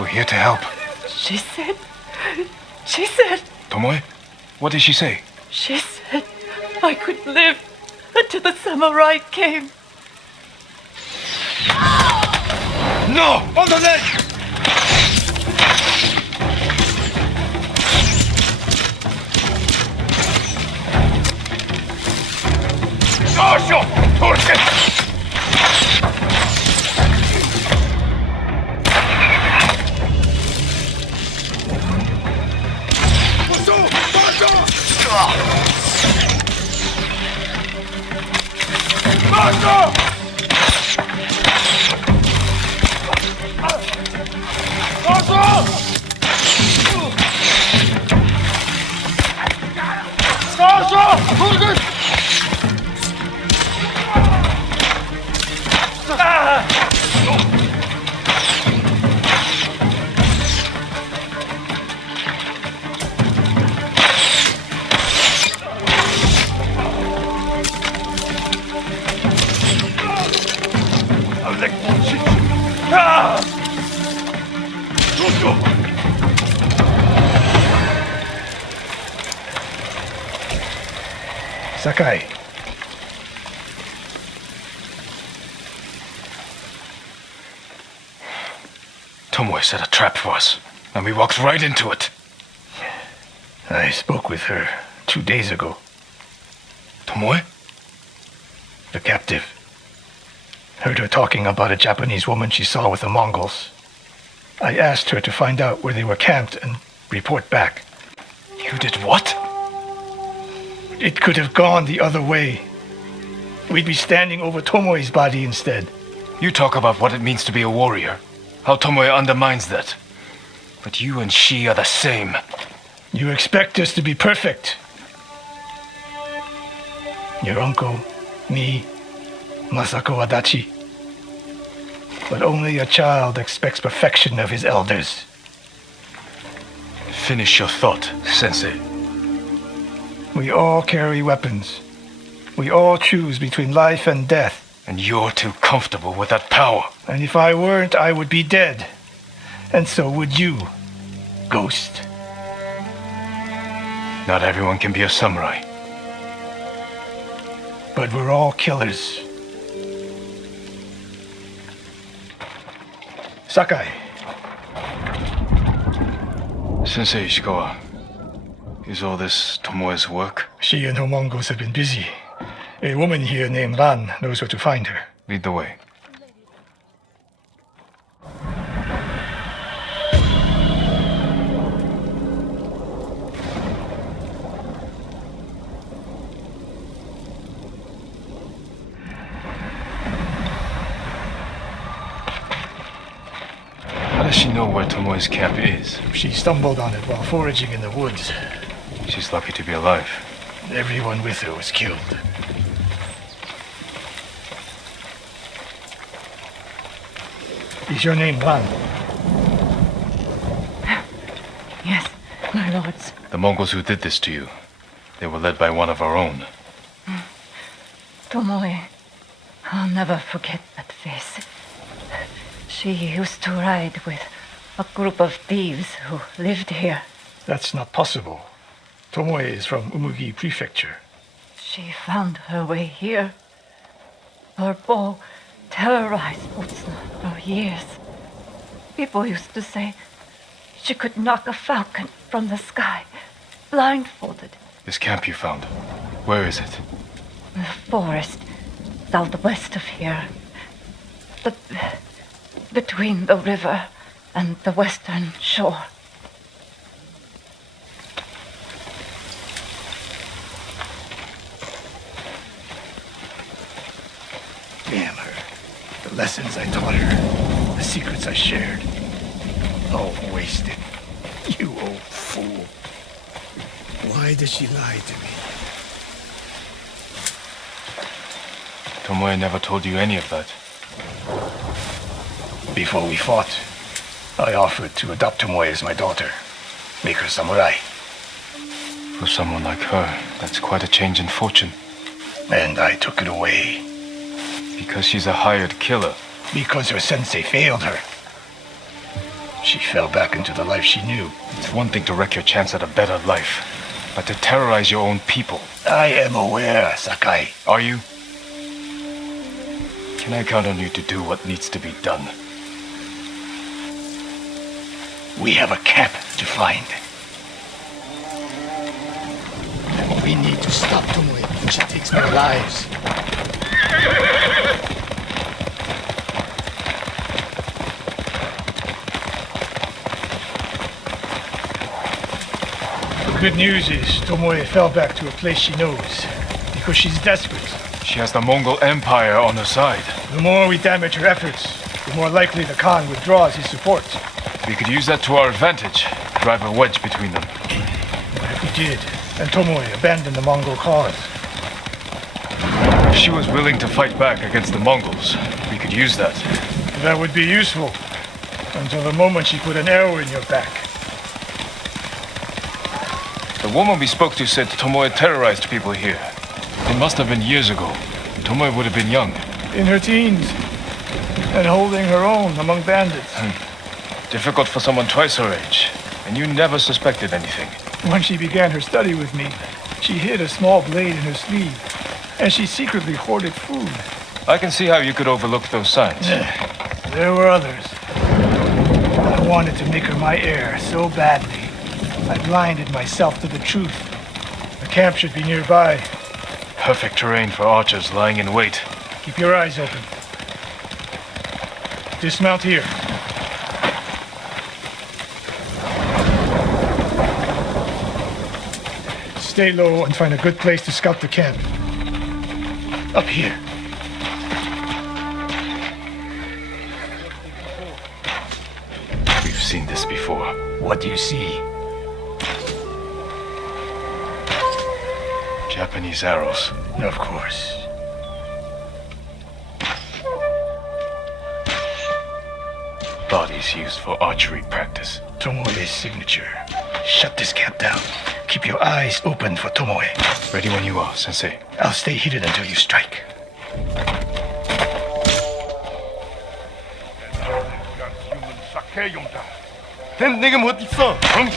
We're here to help. She said... Tomoe? What did she say? She said I could live until the samurai came. No! On the ledge! Marshal! Torch it! Sakai. Tomoe set a trap for us, and we walked right into it. I spoke with her 2 days ago. Tomoe? The captive. Heard her talking about a Japanese woman she saw with the Mongols. I asked her to find out where they were camped and report back. You did what? It could have gone the other way. We'd be standing over Tomoe's body instead. You talk about what it means to be a warrior, how Tomoe undermines that. But you and she are the same. You expect us to be perfect. Your uncle, me, Masako Adachi. But only a child expects perfection of his elders. Finish your thought, Sensei. We all carry weapons. We all choose between life and death. And you're too comfortable with that power. And if I weren't, I would be dead. And so would you, Ghost. Not everyone can be a samurai. But we're all killers. Sakai. Sensei Ishikawa, is all this Tomoe's work? She and her Mongols have been busy. A woman here named Ran knows where to find her. Lead the way. How does she know where Tomoe's camp is? She stumbled on it while foraging in the woods. She's lucky to be alive. Everyone with her was killed. Is your name Ran? Yes, my lords. The Mongols who did this to you, they were led by one of our own. Tomoe. I'll never forget that face. She used to ride with a group of thieves who lived here. That's not possible. Tomoe is from Umugi Prefecture. She found her way here. Her bow terrorized Utsuna for years. People used to say she could knock a falcon from the sky, blindfolded. This camp you found, where is it? The forest southwest of here. Between the river and the western shore. Damn her. The lessons I taught her, the secrets I shared. All wasted. You old fool. Why did she lie to me? Tomoe never told you any of that. Before we fought, I offered to adopt Tomoe as my daughter. Make her samurai. For someone like her, that's quite a change in fortune. And I took it away. Because she's a hired killer. Because her sensei failed her. She fell back into the life she knew. It's one thing to wreck your chance at a better life, but to terrorize your own people. I am aware, Sakai. Are you? Can I count on you to do what needs to be done? We have a camp to find. We need to stop Tomoe when she takes more lives. The good news is Tomoe fell back to a place she knows, because she's desperate. She has the Mongol Empire on her side. The more we damage her efforts, the more likely the Khan withdraws his support. We could use that to our advantage. Drive a wedge between them. If we did, and Tomoe abandoned the Mongol cause. If she was willing to fight back against the Mongols, we could use that. That would be useful, until the moment she put an arrow in your back. The woman we spoke to said Tomoe terrorized people here. It must have been years ago. Tomoe would have been young. In her teens, and holding her own among bandits. Difficult for someone twice her age. And you never suspected anything. When she began her study with me, she hid a small blade in her sleeve, and she secretly hoarded food. I can see how you could overlook those signs. There were others. I wanted to make her my heir so badly. I blinded myself to the truth. The camp should be nearby. Perfect terrain for archers lying in wait. Keep your eyes open. Dismount here. Stay low and find a good place to scout the camp. Up here. What do you see? Japanese arrows. Of course. Bodies used for archery practice. Tomoe's signature. Shut this camp down. Keep your eyes open for Tomoe. Ready when you are, Sensei. I'll stay hidden until you strike. 된 내게 못 있어. 응?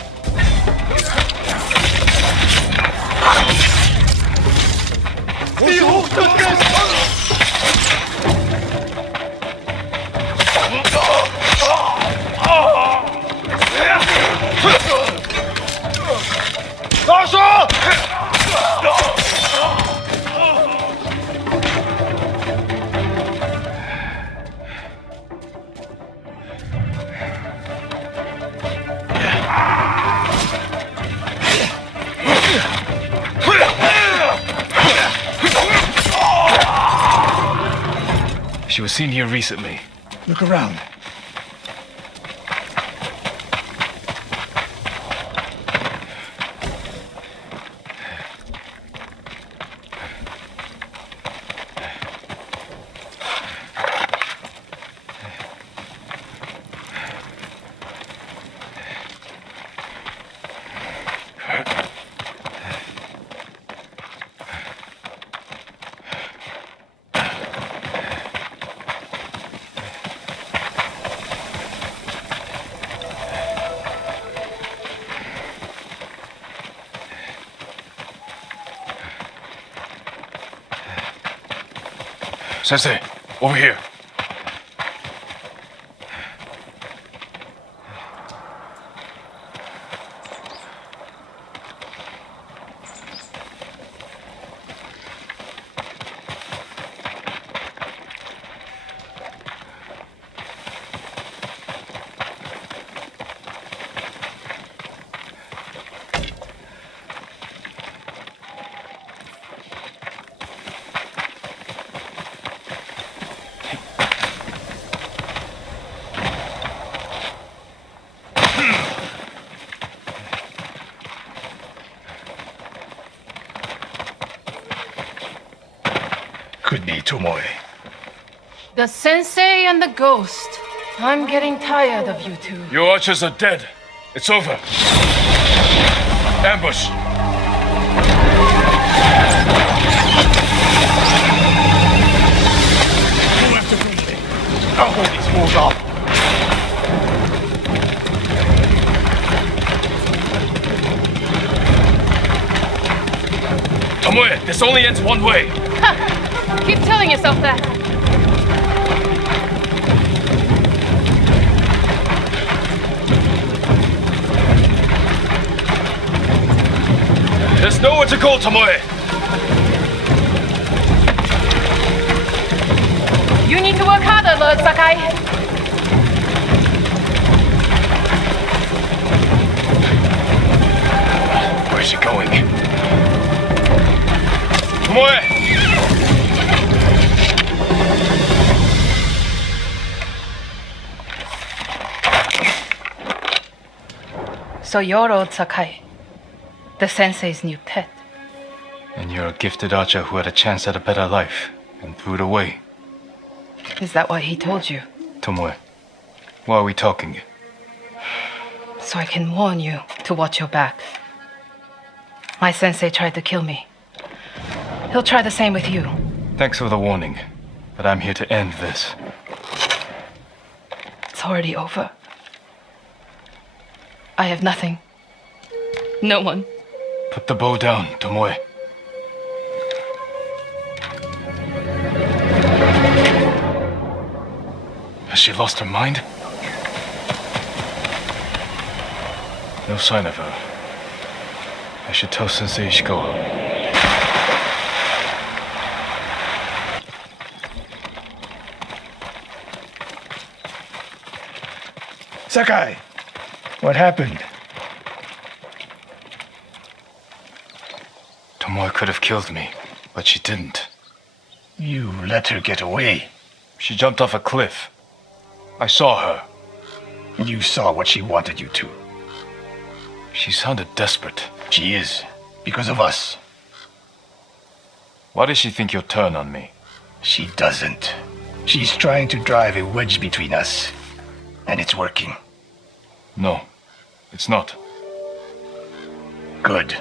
She was seen here recently. Look around. Sensei, over here. Could be Tomoe. The sensei and the ghost. I'm getting tired of you two. Your archers are dead. It's over. Ambush. Go after Tomoe. I'll hold these fools off. Tomoe, this only ends one way. Keep telling yourself that. There's nowhere to go, Tomoe. You need to work harder, Lord Sakai. Where's she going? Tomoe! So you're old Sakai, the sensei's new pet. And you're a gifted archer who had a chance at a better life and threw it away. Is that what he told you? Tomoe, why are we talking? So I can warn you to watch your back. My sensei tried to kill me. He'll try the same with you. Thanks for the warning, but I'm here to end this. It's already over. I have nothing. No one. Put the bow down, Tomoe. Has she lost her mind? No sign of her. I should tell Sensei Ishikawa. Sakai! What happened? Tomoe could have killed me, but she didn't. You let her get away. She jumped off a cliff. I saw her. You saw what she wanted you to. She sounded desperate. She is, because of us. Why does she think you'll turn on me? She doesn't. She's trying to drive a wedge between us. And it's working. No, it's not. Good.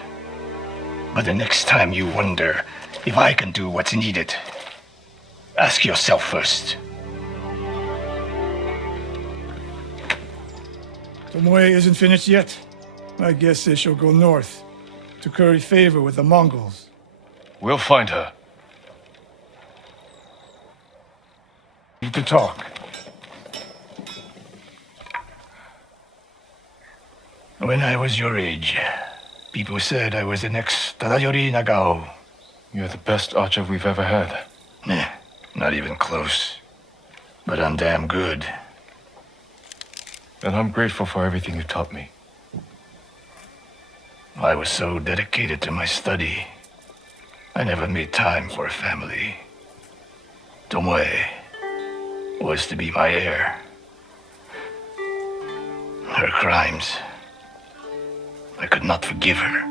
But the next time you wonder if I can do what's needed, ask yourself first. Tomoe isn't finished yet. I guess they shall go north to curry favor with the Mongols. We'll find her. Need to talk. When I was your age, people said I was the next Tadayori Nagao. You're the best archer we've ever had. Nah, not even close. But I'm damn good. And I'm grateful for everything you taught me. I was so dedicated to my study, I never made time for a family. Tomoe was to be my heir. Her crimes, I could not forgive her.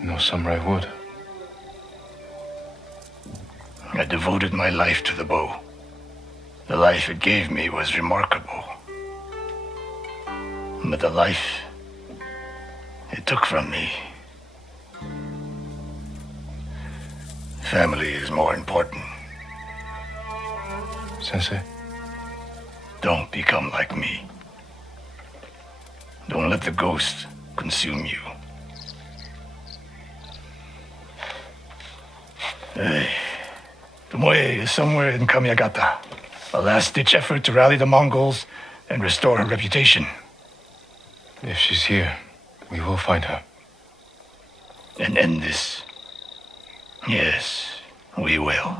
No samurai would. I devoted my life to the bow. The life it gave me was remarkable. But the life it took from me. Family is more important. Sensei? Don't become like me. Don't let the ghost consume you. Hey, Tomoe is somewhere in Kamiyagata. A last-ditch effort to rally the Mongols and restore her reputation. If she's here, we will find her. And end this. Yes, we will.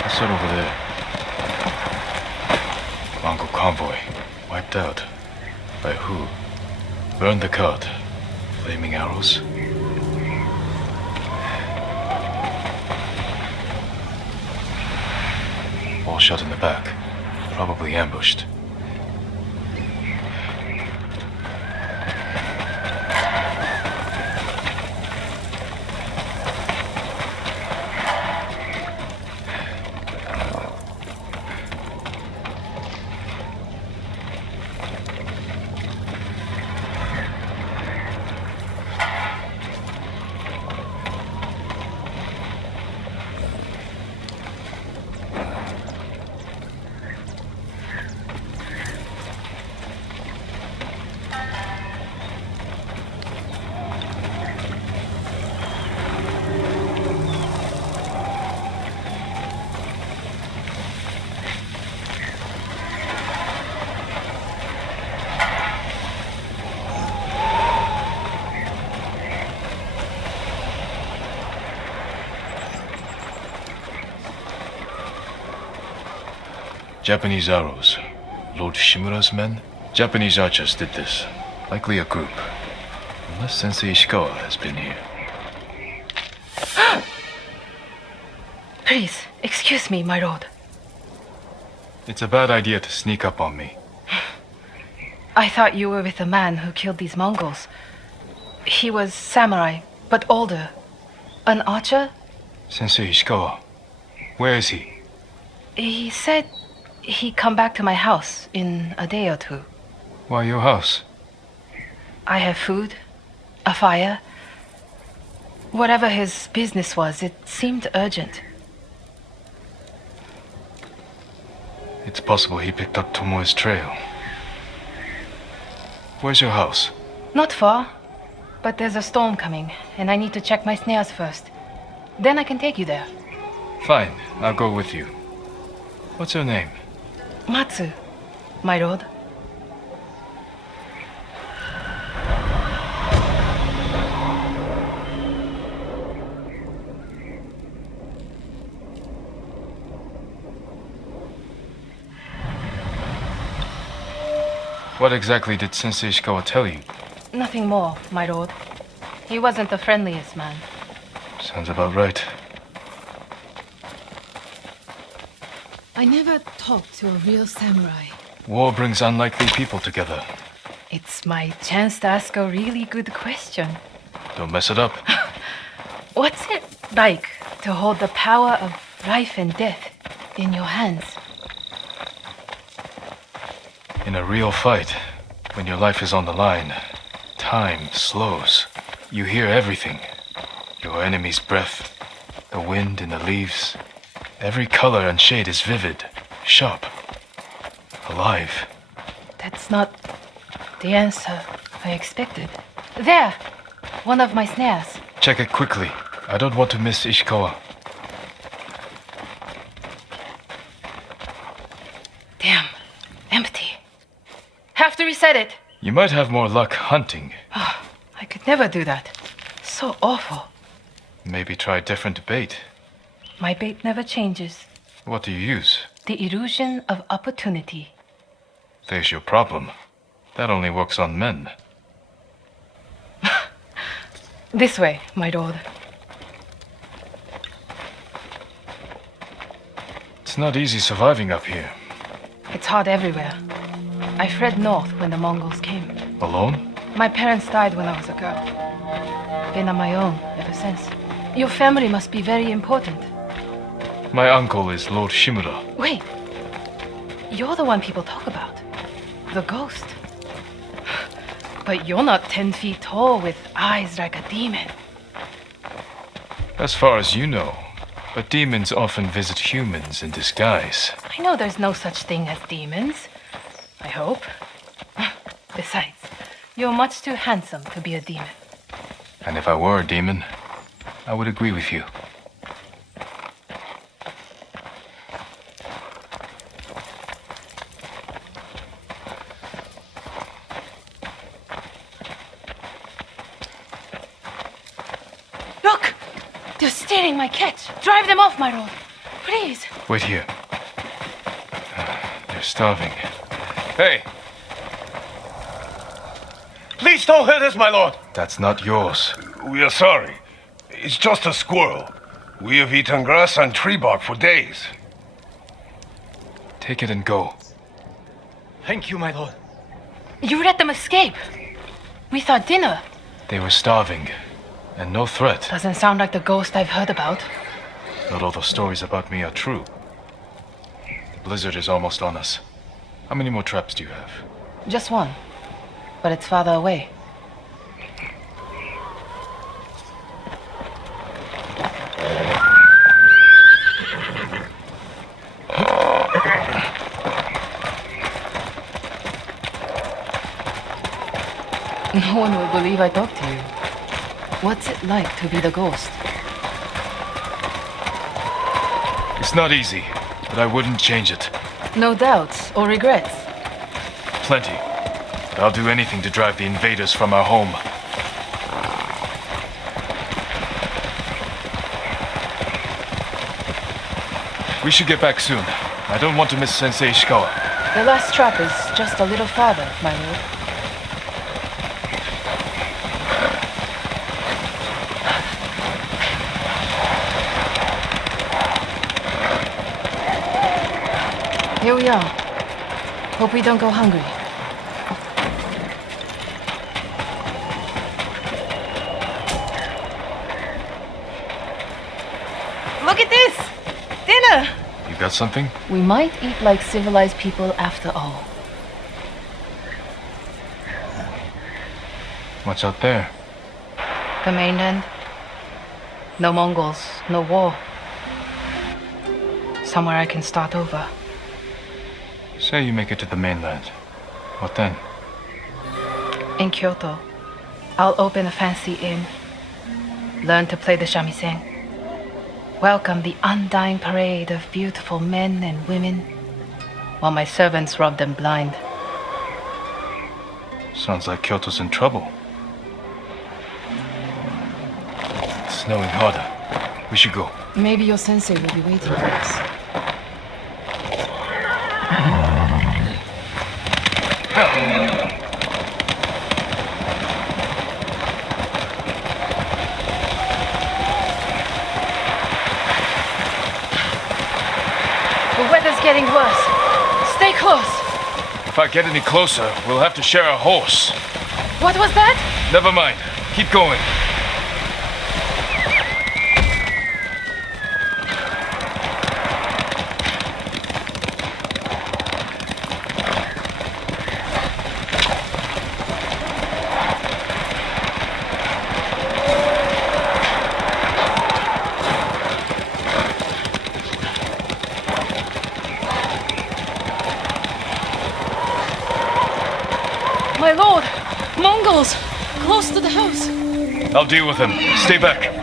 What's that over there? Mongol convoy. Wiped out. By who? Burned the cart. Flaming arrows? shot in the back. Probably ambushed. Japanese arrows. Lord Shimura's men? Japanese archers did this. Likely a group. Unless Sensei Ishikawa has been here. Please, excuse me, my lord. It's a bad idea to sneak up on me. I thought you were with the man who killed these Mongols. He was samurai, but older. An archer? Sensei Ishikawa. Where is he? He said he'd come back to my house in a day or two. Why your house? I have food, a fire. Whatever his business was, it seemed urgent. It's possible he picked up Tomoe's trail. Where's your house? Not far, but there's a storm coming, and I need to check my snares first. Then I can take you there. Fine, I'll go with you. What's your name? Matsu, my lord. What exactly did Sensei Ishikawa tell you? Nothing more, my lord. He wasn't the friendliest man. Sounds about right. I never talked to a real samurai. War brings unlikely people together. It's my chance to ask a really good question. Don't mess it up. What's it like to hold the power of life and death in your hands? In a real fight, when your life is on the line, time slows. You hear everything. Your enemy's breath, the wind in the leaves. Every color and shade is vivid, sharp, alive. That's not the answer I expected. There! One of my snares. Check it quickly. I don't want to miss Ishikawa. Damn. Empty. Have to reset it. You might have more luck hunting. I could never do that. So awful. Maybe try different bait. My bait never changes. What do you use? The illusion of opportunity. There's your problem. That only works on men. This way, my lord. It's not easy surviving up here. It's hard everywhere. I fled north when the Mongols came. Alone? My parents died when I was a girl. Been on my own ever since. Your family must be very important. My uncle is Lord Shimura. Wait. You're the one people talk about. The ghost. But you're not 10 feet tall with eyes like a demon. As far as you know. But demons often visit humans in disguise. I know there's no such thing as demons. I hope. Besides, you're much too handsome to be a demon. And if I were a demon, I would agree with you. Look! They're stealing my catch. Drive them off, my lord. Please. Wait here. They're starving. Hey! Please don't hurt us, my lord. That's not yours. We are sorry. It's just a squirrel. We have eaten grass and tree bark for days. Take it and go. Thank you, my lord. You let them escape. We thought dinner. They were starving, and no threat. Doesn't sound like the ghost I've heard about. Not all the stories about me are true. The blizzard is almost on us. How many more traps do you have? Just one. But it's farther away. No one will believe I talked to you. What's it like to be the ghost? It's not easy, but I wouldn't change it. No doubts or regrets. Plenty. But I'll do anything to drive the invaders from our home. We should get back soon. I don't want to miss Sensei Ishikawa. The last trap is just a little farther, my lord. Here we are. Hope we don't go hungry. Look at this! Dinner! You got something? We might eat like civilized people after all. What's out there? The mainland. No Mongols, no war. Somewhere I can start over. Say you make it to the mainland. What then? In Kyoto, I'll open a fancy inn. Learn to play the shamisen. Welcome the undying parade of beautiful men and women, while my servants rub them blind. Sounds like Kyoto's in trouble. It's snowing harder. We should go. Maybe your sensei will be waiting for us. The weather's getting worse. Stay close. If I get any closer, we'll have to share a horse. What was that? Never mind. Keep going. My lord! Mongols! Close to the house! I'll deal with them. Stay back.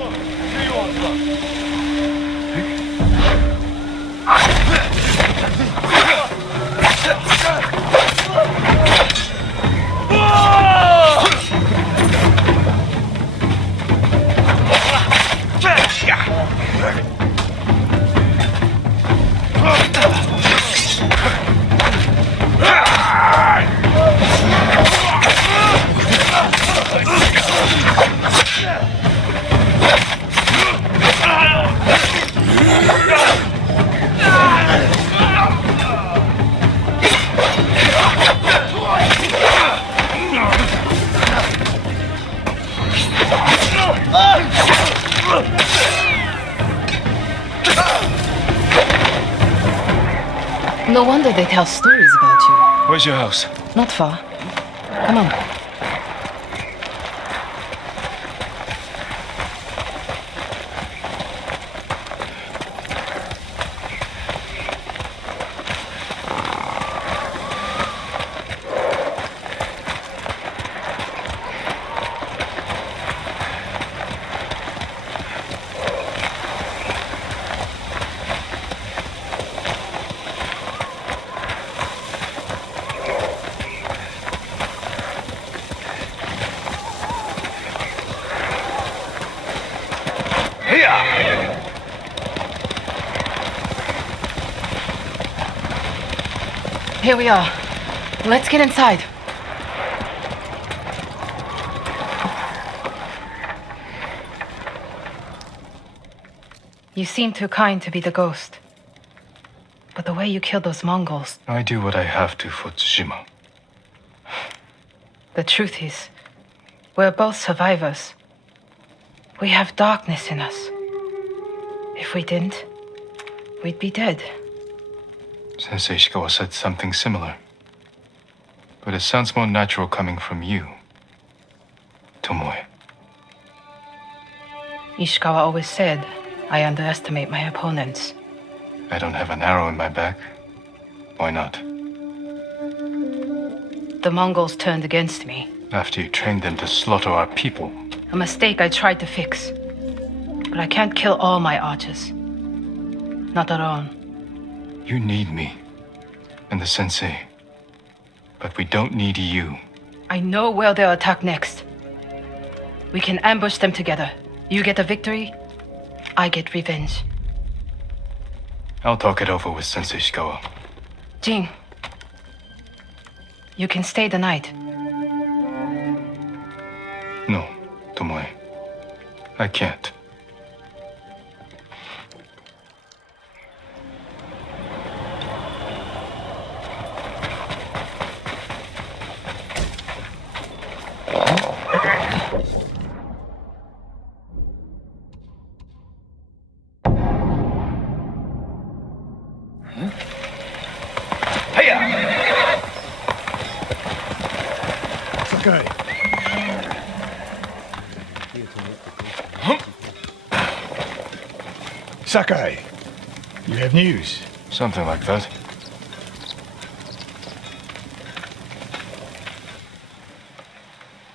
No wonder they tell stories about you. Where's your house? Not far. Come on. Here we are. Let's get inside. You seem too kind to be the ghost. But the way you killed those Mongols, I do what I have to for Tsushima. the truth is, we're both survivors. We have darkness in us. If we didn't, we'd be dead. Sensei Ishikawa said something similar. But it sounds more natural coming from you, Tomoe. Ishikawa always said I underestimate my opponents. I don't have an arrow in my back. Why not? The Mongols turned against me. After you trained them to slaughter our people. A mistake I tried to fix. But I can't kill all my archers. Not alone. You need me and the sensei. But we don't need you. I know where they'll attack next. We can ambush them together. You get a victory, I get revenge. I'll talk it over with Sensei Ishikawa. Jin, you can stay the night. No, Tomoe. I can't. Sakai. Sakai, you have news. Something like that.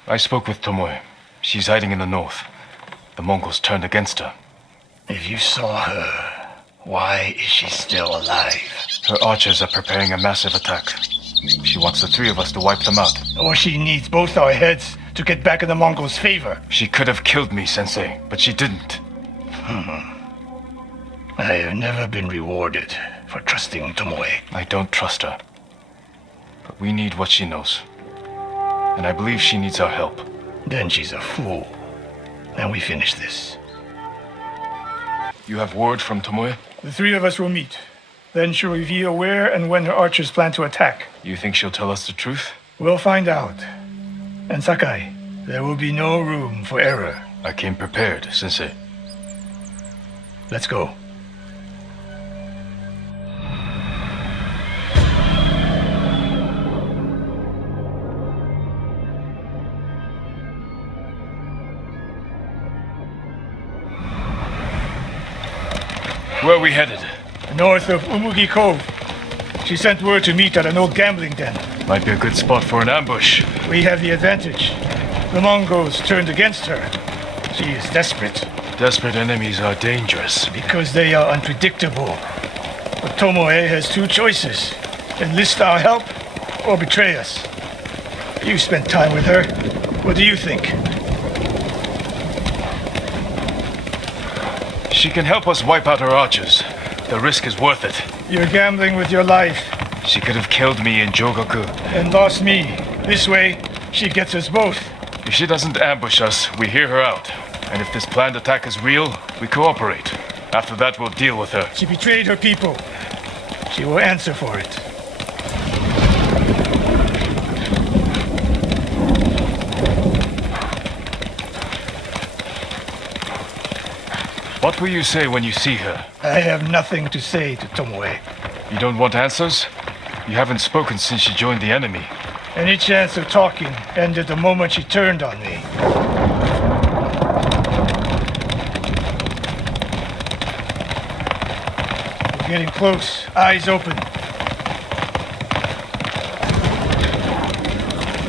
I spoke with Tomoe. She's hiding in the north. The Mongols turned against her. If you saw her, why is she still alive? Her archers are preparing a massive attack. She wants the three of us to wipe them out. Or she needs both our heads to get back in the Mongols' favor. She could have killed me, Sensei, but she didn't. I have never been rewarded for trusting Tomoe. I don't trust her. But we need what she knows. And I believe she needs our help. Then she's a fool. And we finish this. You have word from Tomoe? The three of us will meet. Then she'll reveal where and when her archers plan to attack. You think she'll tell us the truth? We'll find out. And Sakai, there will be no room for error. I came prepared, Sensei. Let's go. Where are we headed? North of Umugi Cove. She sent word to meet at an old gambling den. Might be a good spot for an ambush. We have the advantage. The Mongols turned against her. She is desperate. Desperate enemies are dangerous. Because they are unpredictable. But Tomoe has two choices. Enlist our help or betray us. You spent time with her. What do you think? She can help us wipe out her archers. The risk is worth it. You're gambling with your life. She could have killed me in Jogoku. And lost me. This way, she gets us both. If she doesn't ambush us, we hear her out. And if this planned attack is real, we cooperate. After that, we'll deal with her. She betrayed her people. She will answer for it. What will you say when you see her? I have nothing to say to Tomoe. You don't want answers? You haven't spoken since she joined the enemy. Any chance of talking ended the moment she turned on me. We're getting close. Eyes open.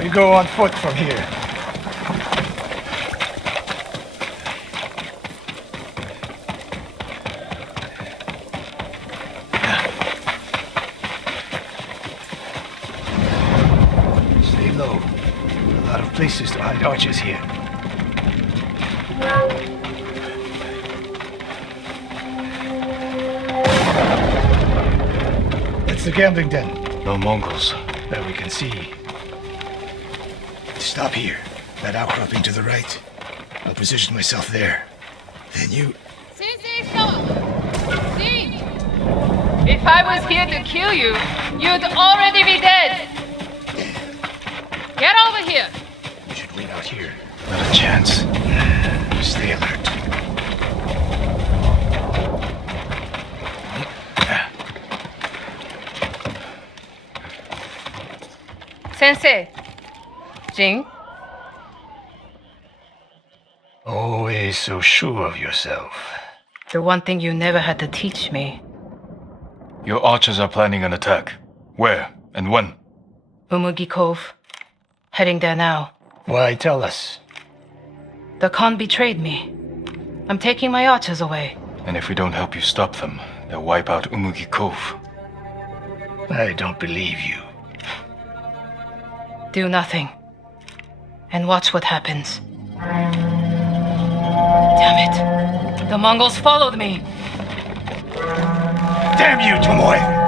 We go on foot from here. Stay low. A lot of places to hide archers here. That's the gambling den. No Mongols. That we can see. Stop here. That outcropping to the right. I'll position myself there. Then you... Sensei Ishikawa! Jin! If I was here to kill you, you'd already be dead. Get over here. We should wait out here. Not a chance. Stay alert. Sensei. Jin? Always so sure of yourself. The one thing you never had to teach me. Your archers are planning an attack. Where and when? Umugi Cove. Heading there now. Why tell us? The Khan betrayed me. I'm taking my archers away. And if we don't help you stop them, they'll wipe out Umugi Cove. I don't believe you. Do nothing. And watch what happens. Damn it. The Mongols followed me. Damn you, Tomoe!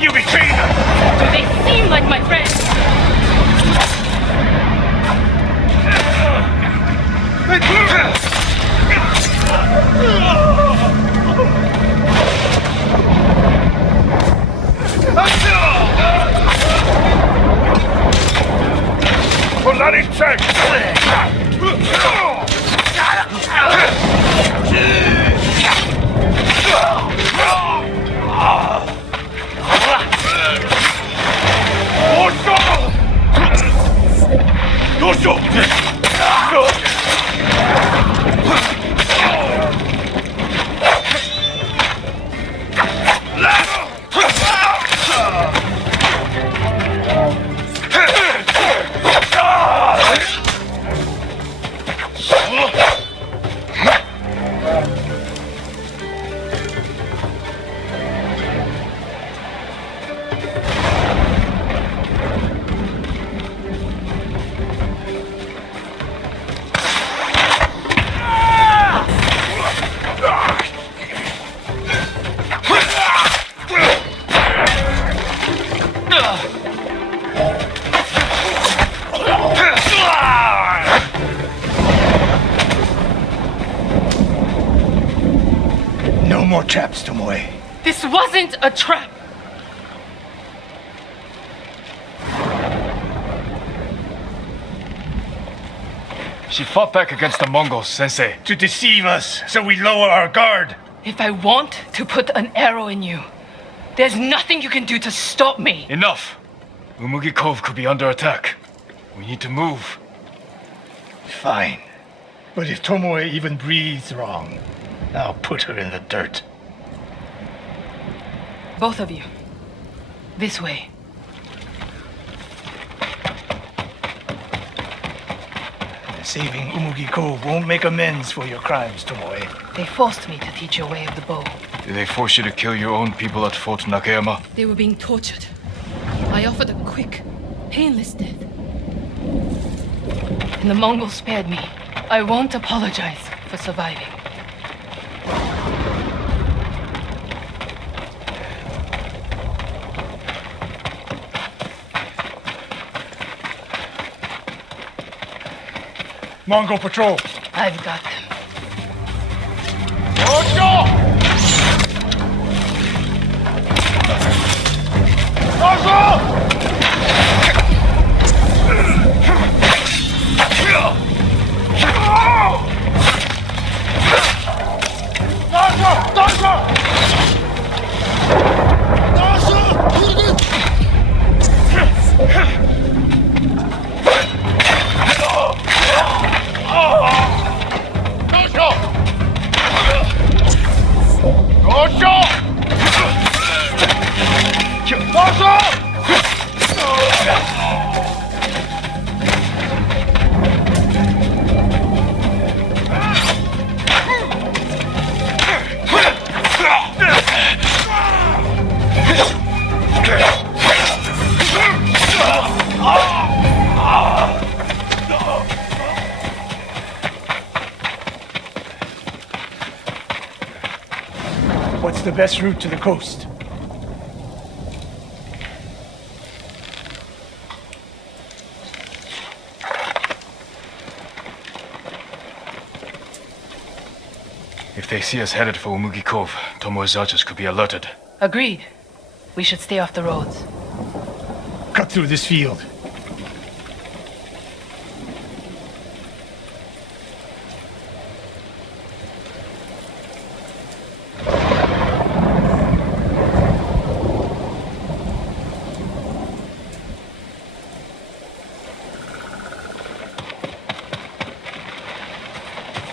You betrayed us! Do they seem like my friends? For that in check! No more traps, Tomoe. This wasn't a trap. She fought back against the Mongols, Sensei. To deceive us, so we lower our guard. If I want to put an arrow in you, there's nothing you can do to stop me. Enough! Umugi Cove could be under attack. We need to move. Fine. But if Tomoe even breathes wrong, I'll put her in the dirt. Both of you. This way. Saving Umugi Cove won't make amends for your crimes, Tomoe. They forced me to teach you a way of the bow. Did they force you to kill your own people at Fort Nakayama? They were being tortured. I offered a quick, painless death. And the Mongols spared me. I won't apologize for surviving. Mongol patrol. I've got them. best route to the coast. If they see us headed for Umugi Cove, Tomoe's archers could be alerted. Agreed. We should stay off the roads. Cut through this field.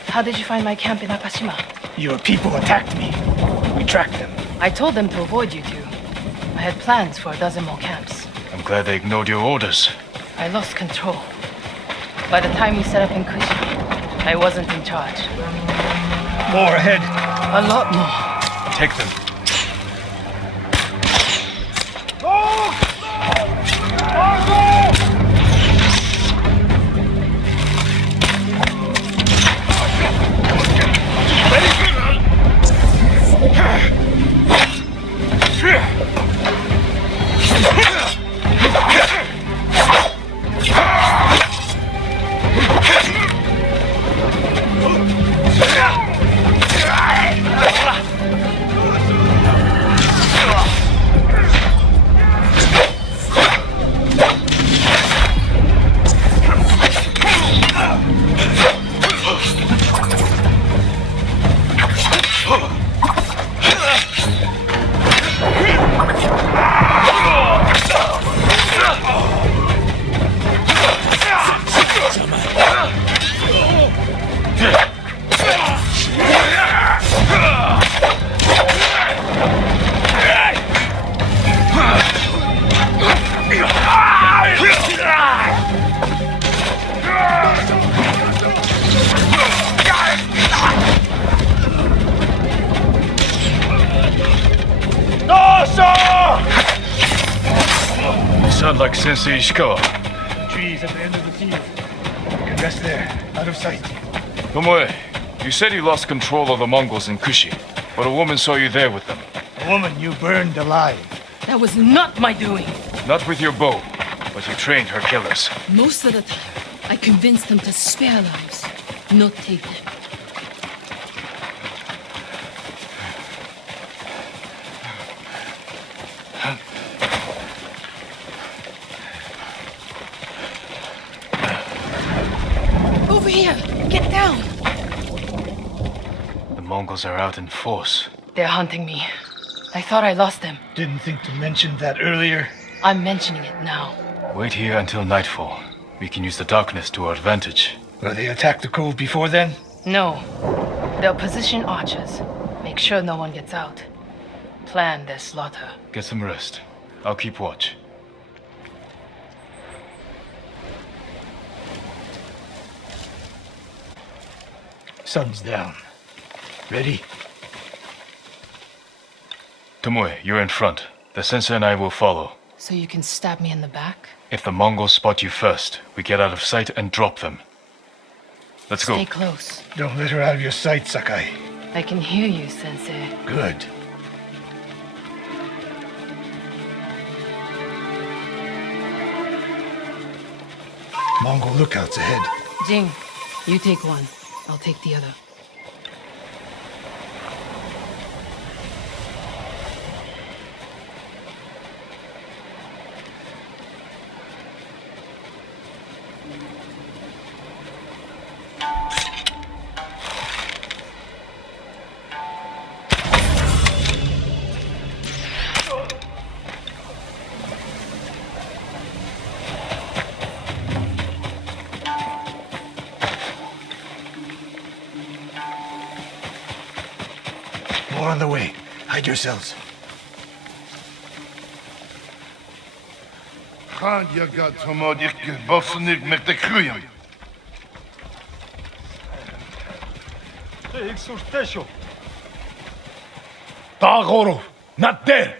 How did you find my camp in Akashima? Your people attacked me. We tracked them. I told them to avoid you two. I had plans for a dozen more camps. I'm glad they ignored your orders. I lost control. By the time we set up in Kushi, I wasn't in charge. More ahead. A lot more. Take them. Sound like Sensei Ishikawa. Trees at the end of the field. You can rest there, out of sight. Tomoe, you said you lost control of the Mongols in Kushi, but a woman saw you there with them. A woman you burned alive. That was not my doing. Not with your bow, but you trained her killers. Most of the time, I convinced them to spare lives, not take them. Over here! Get down! The Mongols are out in force. They're hunting me. I thought I lost them. Didn't think to mention that earlier. I'm mentioning it now. Wait here until nightfall. We can use the darkness to our advantage. Will they attack the cove before then? No. They'll position archers. Make sure no one gets out. Plan their slaughter. Get some rest. I'll keep watch. Sun's down. Ready? Tomoe, you're in front. The sensei and I will follow. So you can stab me in the back? If the Mongols spot you first, we get out of sight and drop them. Let's go. Stay close. Don't let her out of your sight, Sakai. I can hear you, Sensei. Good. Mongol lookouts ahead. Jing, you take one. I'll take the other. More on the way. Hide yourselves. Gaan je gaat zomaar ik bossen niet met de groeien. Dagoro, not there.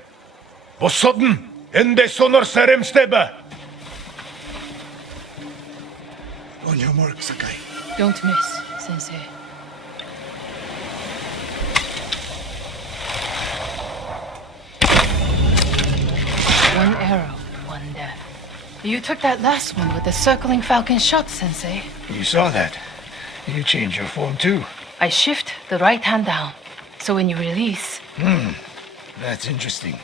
Bosodden, en de sonor serem stebe. On your mark, Sakai. Don't miss, Sensei. One arrow, one death. You took that last one with the circling falcon shot, Sensei. You saw that. You changed your form too. I shift the right hand down, so when you release... That's interesting.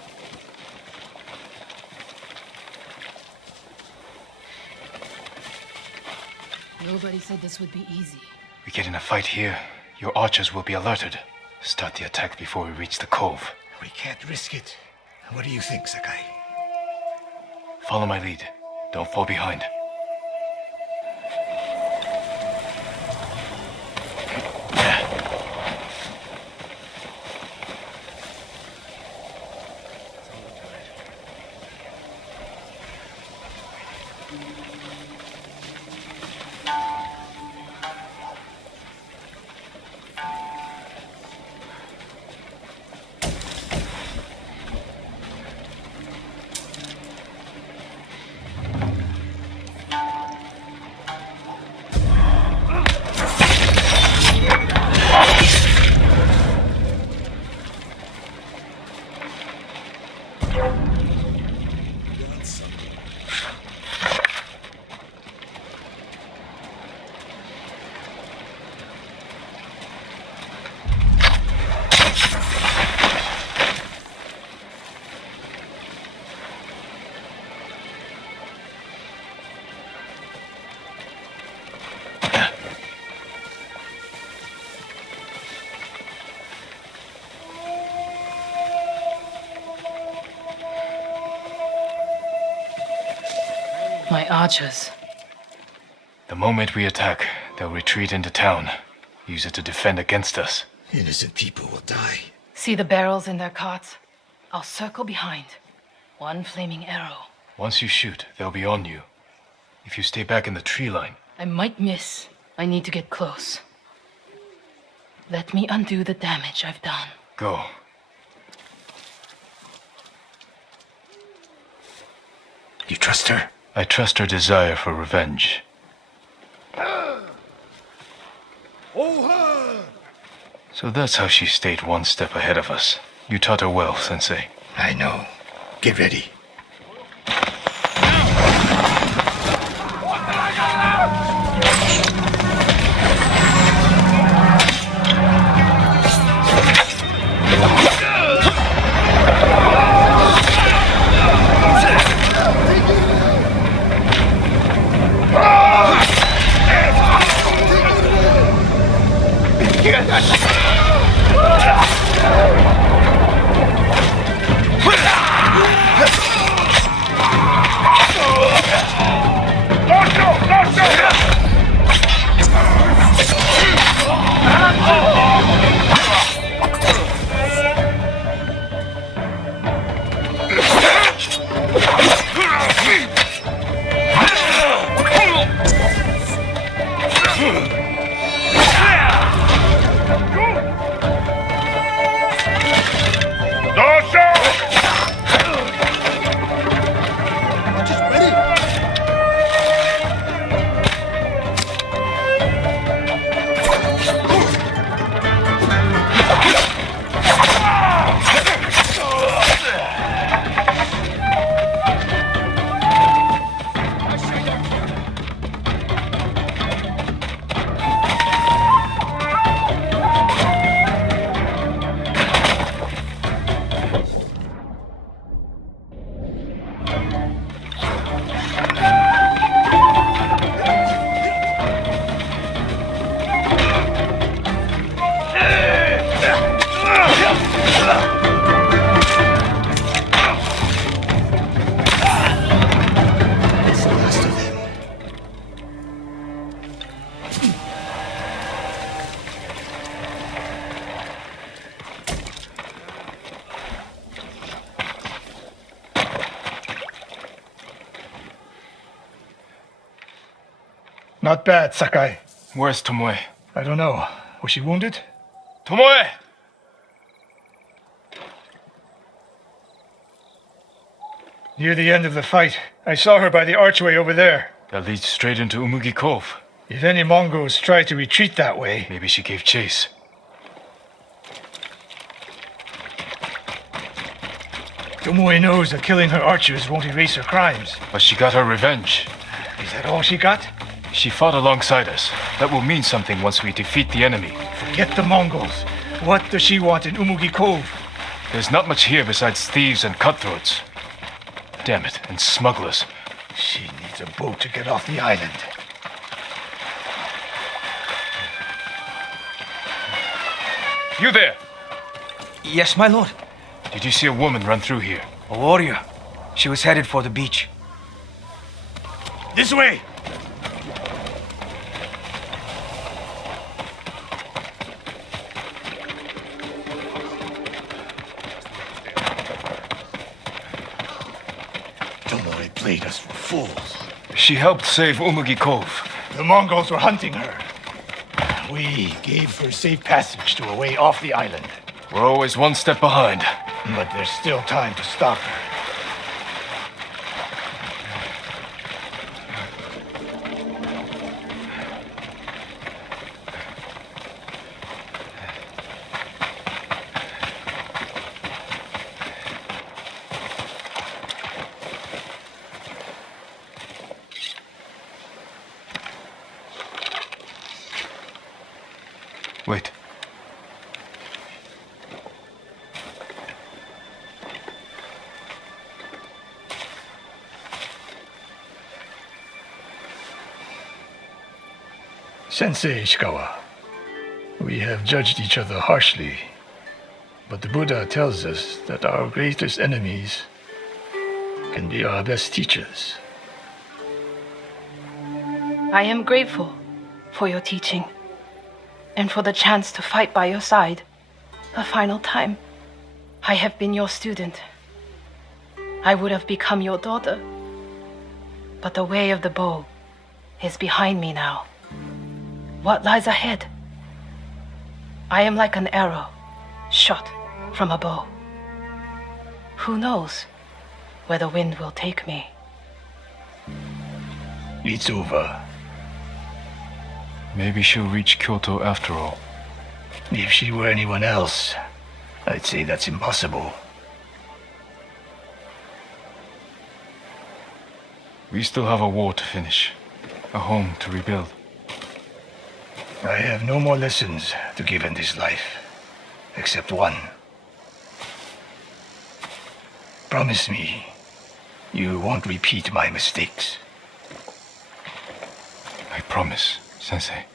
Nobody said this would be easy. We get in a fight here, your archers will be alerted. Start the attack before we reach the cove. We can't risk it. What do you think, Sakai? Follow my lead. Don't fall behind. My archers. The moment we attack, they'll retreat into town. Use it to defend against us. Innocent people will die. See the barrels in their carts? I'll circle behind. One flaming arrow. Once you shoot, they'll be on you. If you stay back in the tree line... I might miss. I need to get close. Let me undo the damage I've done. Go. You trust her? I trust her desire for revenge. So that's how she stayed one step ahead of us. You taught her well, Sensei. I know. Get ready. Not bad, Sakai. Where's Tomoe? I don't know. Was she wounded? Tomoe! Near the end of the fight, I saw her by the archway over there. That leads straight into Umugi Cove. If any Mongols try to retreat that way... Maybe she gave chase. Tomoe knows that killing her archers won't erase her crimes. But she got her revenge. Is that all she got? She fought alongside us. That will mean something once we defeat the enemy. Forget the Mongols. What does she want in Umugi Cove? There's not much here besides thieves and cutthroats. Damn it, and smugglers. She needs a boat to get off the island. You there! Yes, my lord. Did you see a woman run through here? A warrior. She was headed for the beach. This way! Tomoe played us for fools. She helped save Umugi Cove. The Mongols were hunting her. We gave her safe passage to a way off the island. We're always one step behind. But there's still time to stop her. Wait. Sensei Ishikawa, we have judged each other harshly, but the Buddha tells us that our greatest enemies can be our best teachers. I am grateful for your teaching and for the chance to fight by your side a final time. I have been your student. I would have become your daughter, but the way of the bow is behind me now. What lies ahead? I am like an arrow shot from a bow. Who knows where the wind will take me? It's over. Maybe she'll reach Kyoto after all. If she were anyone else, I'd say that's impossible. We still have a war to finish. A home to rebuild. I have no more lessons to give in this life, except one. Promise me you won't repeat my mistakes. I promise, Sensei.